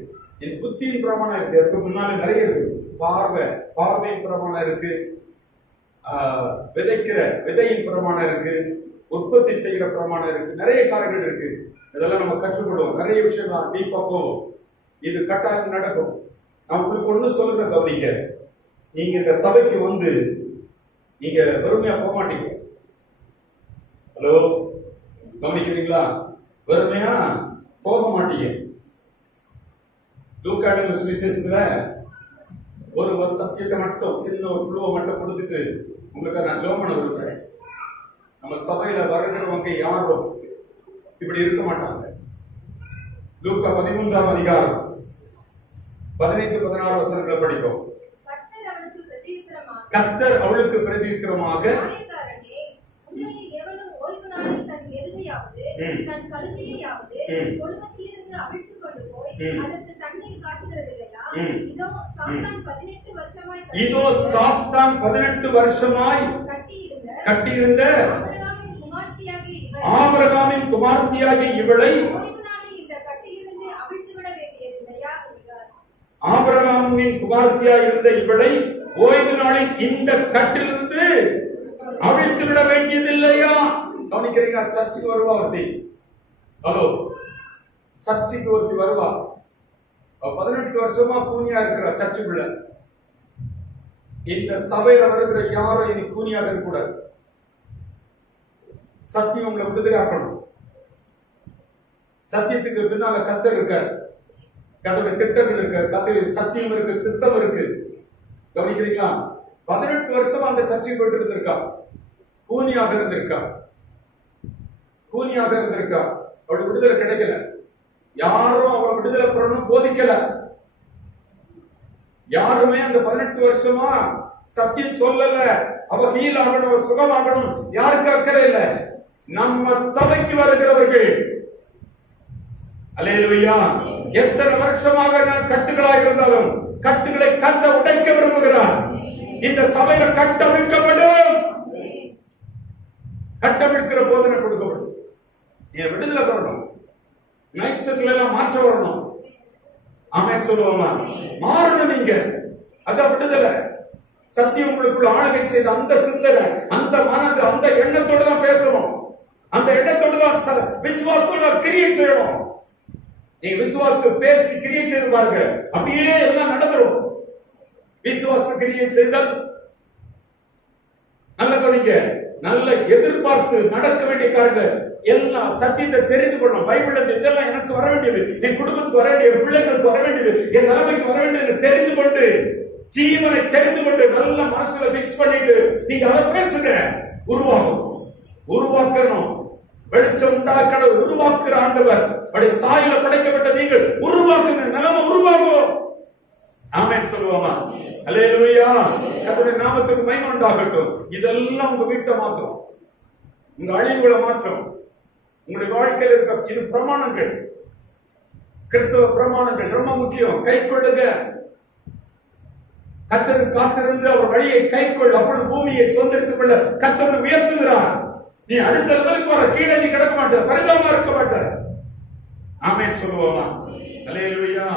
என் புத்தியின் பிரமாணம் இருக்கு, அதுக்கு முன்னாலே நிறைய இருக்கு. பார்வையின் பிரமாணம் இருக்கு, விதைக்கிற விதையின் பிரமாணம் இருக்கு, உற்பத்தி செய்கிற பிரமாணம் இருக்கு, நிறைய காரியங்கள் இருக்கு. இதெல்லாம் நம்ம கற்றுக்கொள்வோம். நிறைய விஷயம் தான் டீப்பா போவோம். இது கட்டாயம் நடக்கும். நான் உங்களுக்கு ஒண்ணு சொல்லுங்க, கவனிக்க. நீங்க இந்த சபைக்கு வந்து நீங்க வெறுமையா போக மாட்டீங்க. ஹலோ, கவனிக்கிறீங்களா? வெறுமையா போக மாட்டீங்க. லூக்கா சுவிசேஷத்துல ஒரு சப்ஜெக்ட மட்டும், சின்ன ஒரு குழுவை மட்டும் கொடுத்துட்டு உங்களுக்கு நான் ஜெபம் பண்ண விரும்புறேன். நம்ம சபையில வருகிறவங்க யாரும் இப்படி இருக்க மாட்டாங்க. லூக்கா 13ஆம் அதிகாரம் 15-16 வசனங்களை படிப்போம். கர்த்தர் அவளுக்கு பிரதியுத்தரமாக, தன் கழுதையாவது தொழுவத்திலிருந்து அவிழ்த்துக் கொண்டு போய் அதற்கு தண்ணீர் காட்டுகிறதில்லையா? இதோ சாத்தான் 18 வருஷமாய் கட்டியிருந்த ஆபிரகாமின் குமார்த்தியாகிய இவளை ஆபிரகாமின் குமார்த்தியாய் இருந்த இவளை ஓய்வு நாளில் இந்த கட்டிலிருந்து அவிழ்த்து விட வேண்டியதில்லையா? கவனிக்கிறீங்க? சர்ச்சுக்கு வருவா ஒருத்தி. ஹலோ, சர்ச்சுக்கு ஒருத்தி வருவா. 18 வருஷமா கூனியா இருக்கிற சர்ச்சுக்குள்ள. இந்த சபையில வருகிற யாரும் இனி கூனியாக இருக்கக்கூடாது. சத்தியம் உங்களை விடுதலையாக்கணும். சத்தியத்துக்கு பின்னால கர்த்தர் இருக்கார், கர்த்தருடைய திட்டங்கள் இருக்கு, கர்த்தருடைய சத்தியம் இருக்கு, சித்தம் இருக்கு. கவனிக்கிறீங்களா? 18 வருஷமா அந்த சர்ச்சைக்கு போயிட்டு இருந்திருக்கா, கூனியாக இருந்திருக்கா, கூனியாக இருந்திருக்கா. அவளுக்கு விடுதலை கிடைக்கல. யாரும் அவ விடுதலை பண்ணணும் போதிக்கல. யாருமே அந்த 18 வருஷமா சத்தியம் சொல்லல. அவ ஹீல் ஆகணும், சுகமாகணும், யாருக்கு அக்கறை இல்ல. நம்ம சபைக்கு வருகிறவர்கள் அல்லேலூயா, எத்தனை வருஷமாக கட்டுகளாக இருந்தாலும் கட்டுகளை கட்ட உடைக்க விரும்புகிறார். இந்த சபையில கட்டவிழ்க்கப்படும். கட்டவிழ்க்கிற போதனை கொடுக்கப்படும். நீ விடுதலை பெறணும். நைட் செட்ல எல்லாம் மாற்ற வரணும். ஆமென் சொல்லுவோமா? மாறணும். நீங்க அதான் விடுதலை. சத்தியம் உங்களுக்குள்ள ஆளுகை செய்த அந்த சிந்தனை, அந்த மனது, அந்த எண்ணத்தோடு தான் பேசணும். அந்த எண்ணத்தோடு தான் விசுவாசத்தோட கிரியை செய்யணும். நீங்க விசுவாசத்தை பேசி கிரியை செய்து பாருங்க, அப்படியே எல்லாம் நடந்துரும். விசுவாச கிரியை செய்தால் நல்ல கவனிங்க, நல்ல எதிர்பார்த்து நடக்க வேண்டிய காரியங்கள் எல்லாம் சத்தியத்தை தெரிந்து கொள்ளணும். பைபிள் இதெல்லாம் எனக்கு வர வேண்டியது, என் குடும்பத்துக்கு வர வேண்டியது, பிள்ளைகளுக்கு வர வேண்டியது, என் நிலைமைக்கு வர வேண்டியது தெரிந்து கொண்டு, ஜீவனை தெரிந்து கொண்டு நல்ல மனசுல பிக்ஸ் பண்ணிட்டு நீங்க அதை பேசுங்க. உருவாக்கணும், உருவாக்கணும். வெளிச்சம் உண்டாக்கணும். உருவாக்குற ஆண்டவர். அப்படி சாயில படைக்கப்பட்ட நீங்கள் உருவாக்குங்க. நிலைமை உருவாகும். ஆமென் சொல்லுவோமா? அல்லேலூயா. கர்த்தருடைய நாமத்துக்கு மகிமை உண்டாகட்டும். இதெல்லாம் உங்க வீட்டை மாற்றும், உங்க அழிவுகளை மாற்றும், உங்களுடைய வாழ்க்கையில் இருக்க இது பிரமாணங்கள், கிறிஸ்தவ பிரமாணங்கள் ரொம்ப முக்கியம். கை கொள்ளுங்க. கர்த்தர் காத்திருந்து அவர் வழியை கை கொள். அப்பொழுது பூமியை சொந்தரித்துக் கொள்ள கர்த்தர் உயர்த்துகிறார். நீ அடுத்த லெவலுக்கு வர, கீழே நீ கிடக்க மாட்ட, பரிதாபமா இருக்க மாட்ட. ஆமென் சொல்லுவோமா? அல்லேலூயா.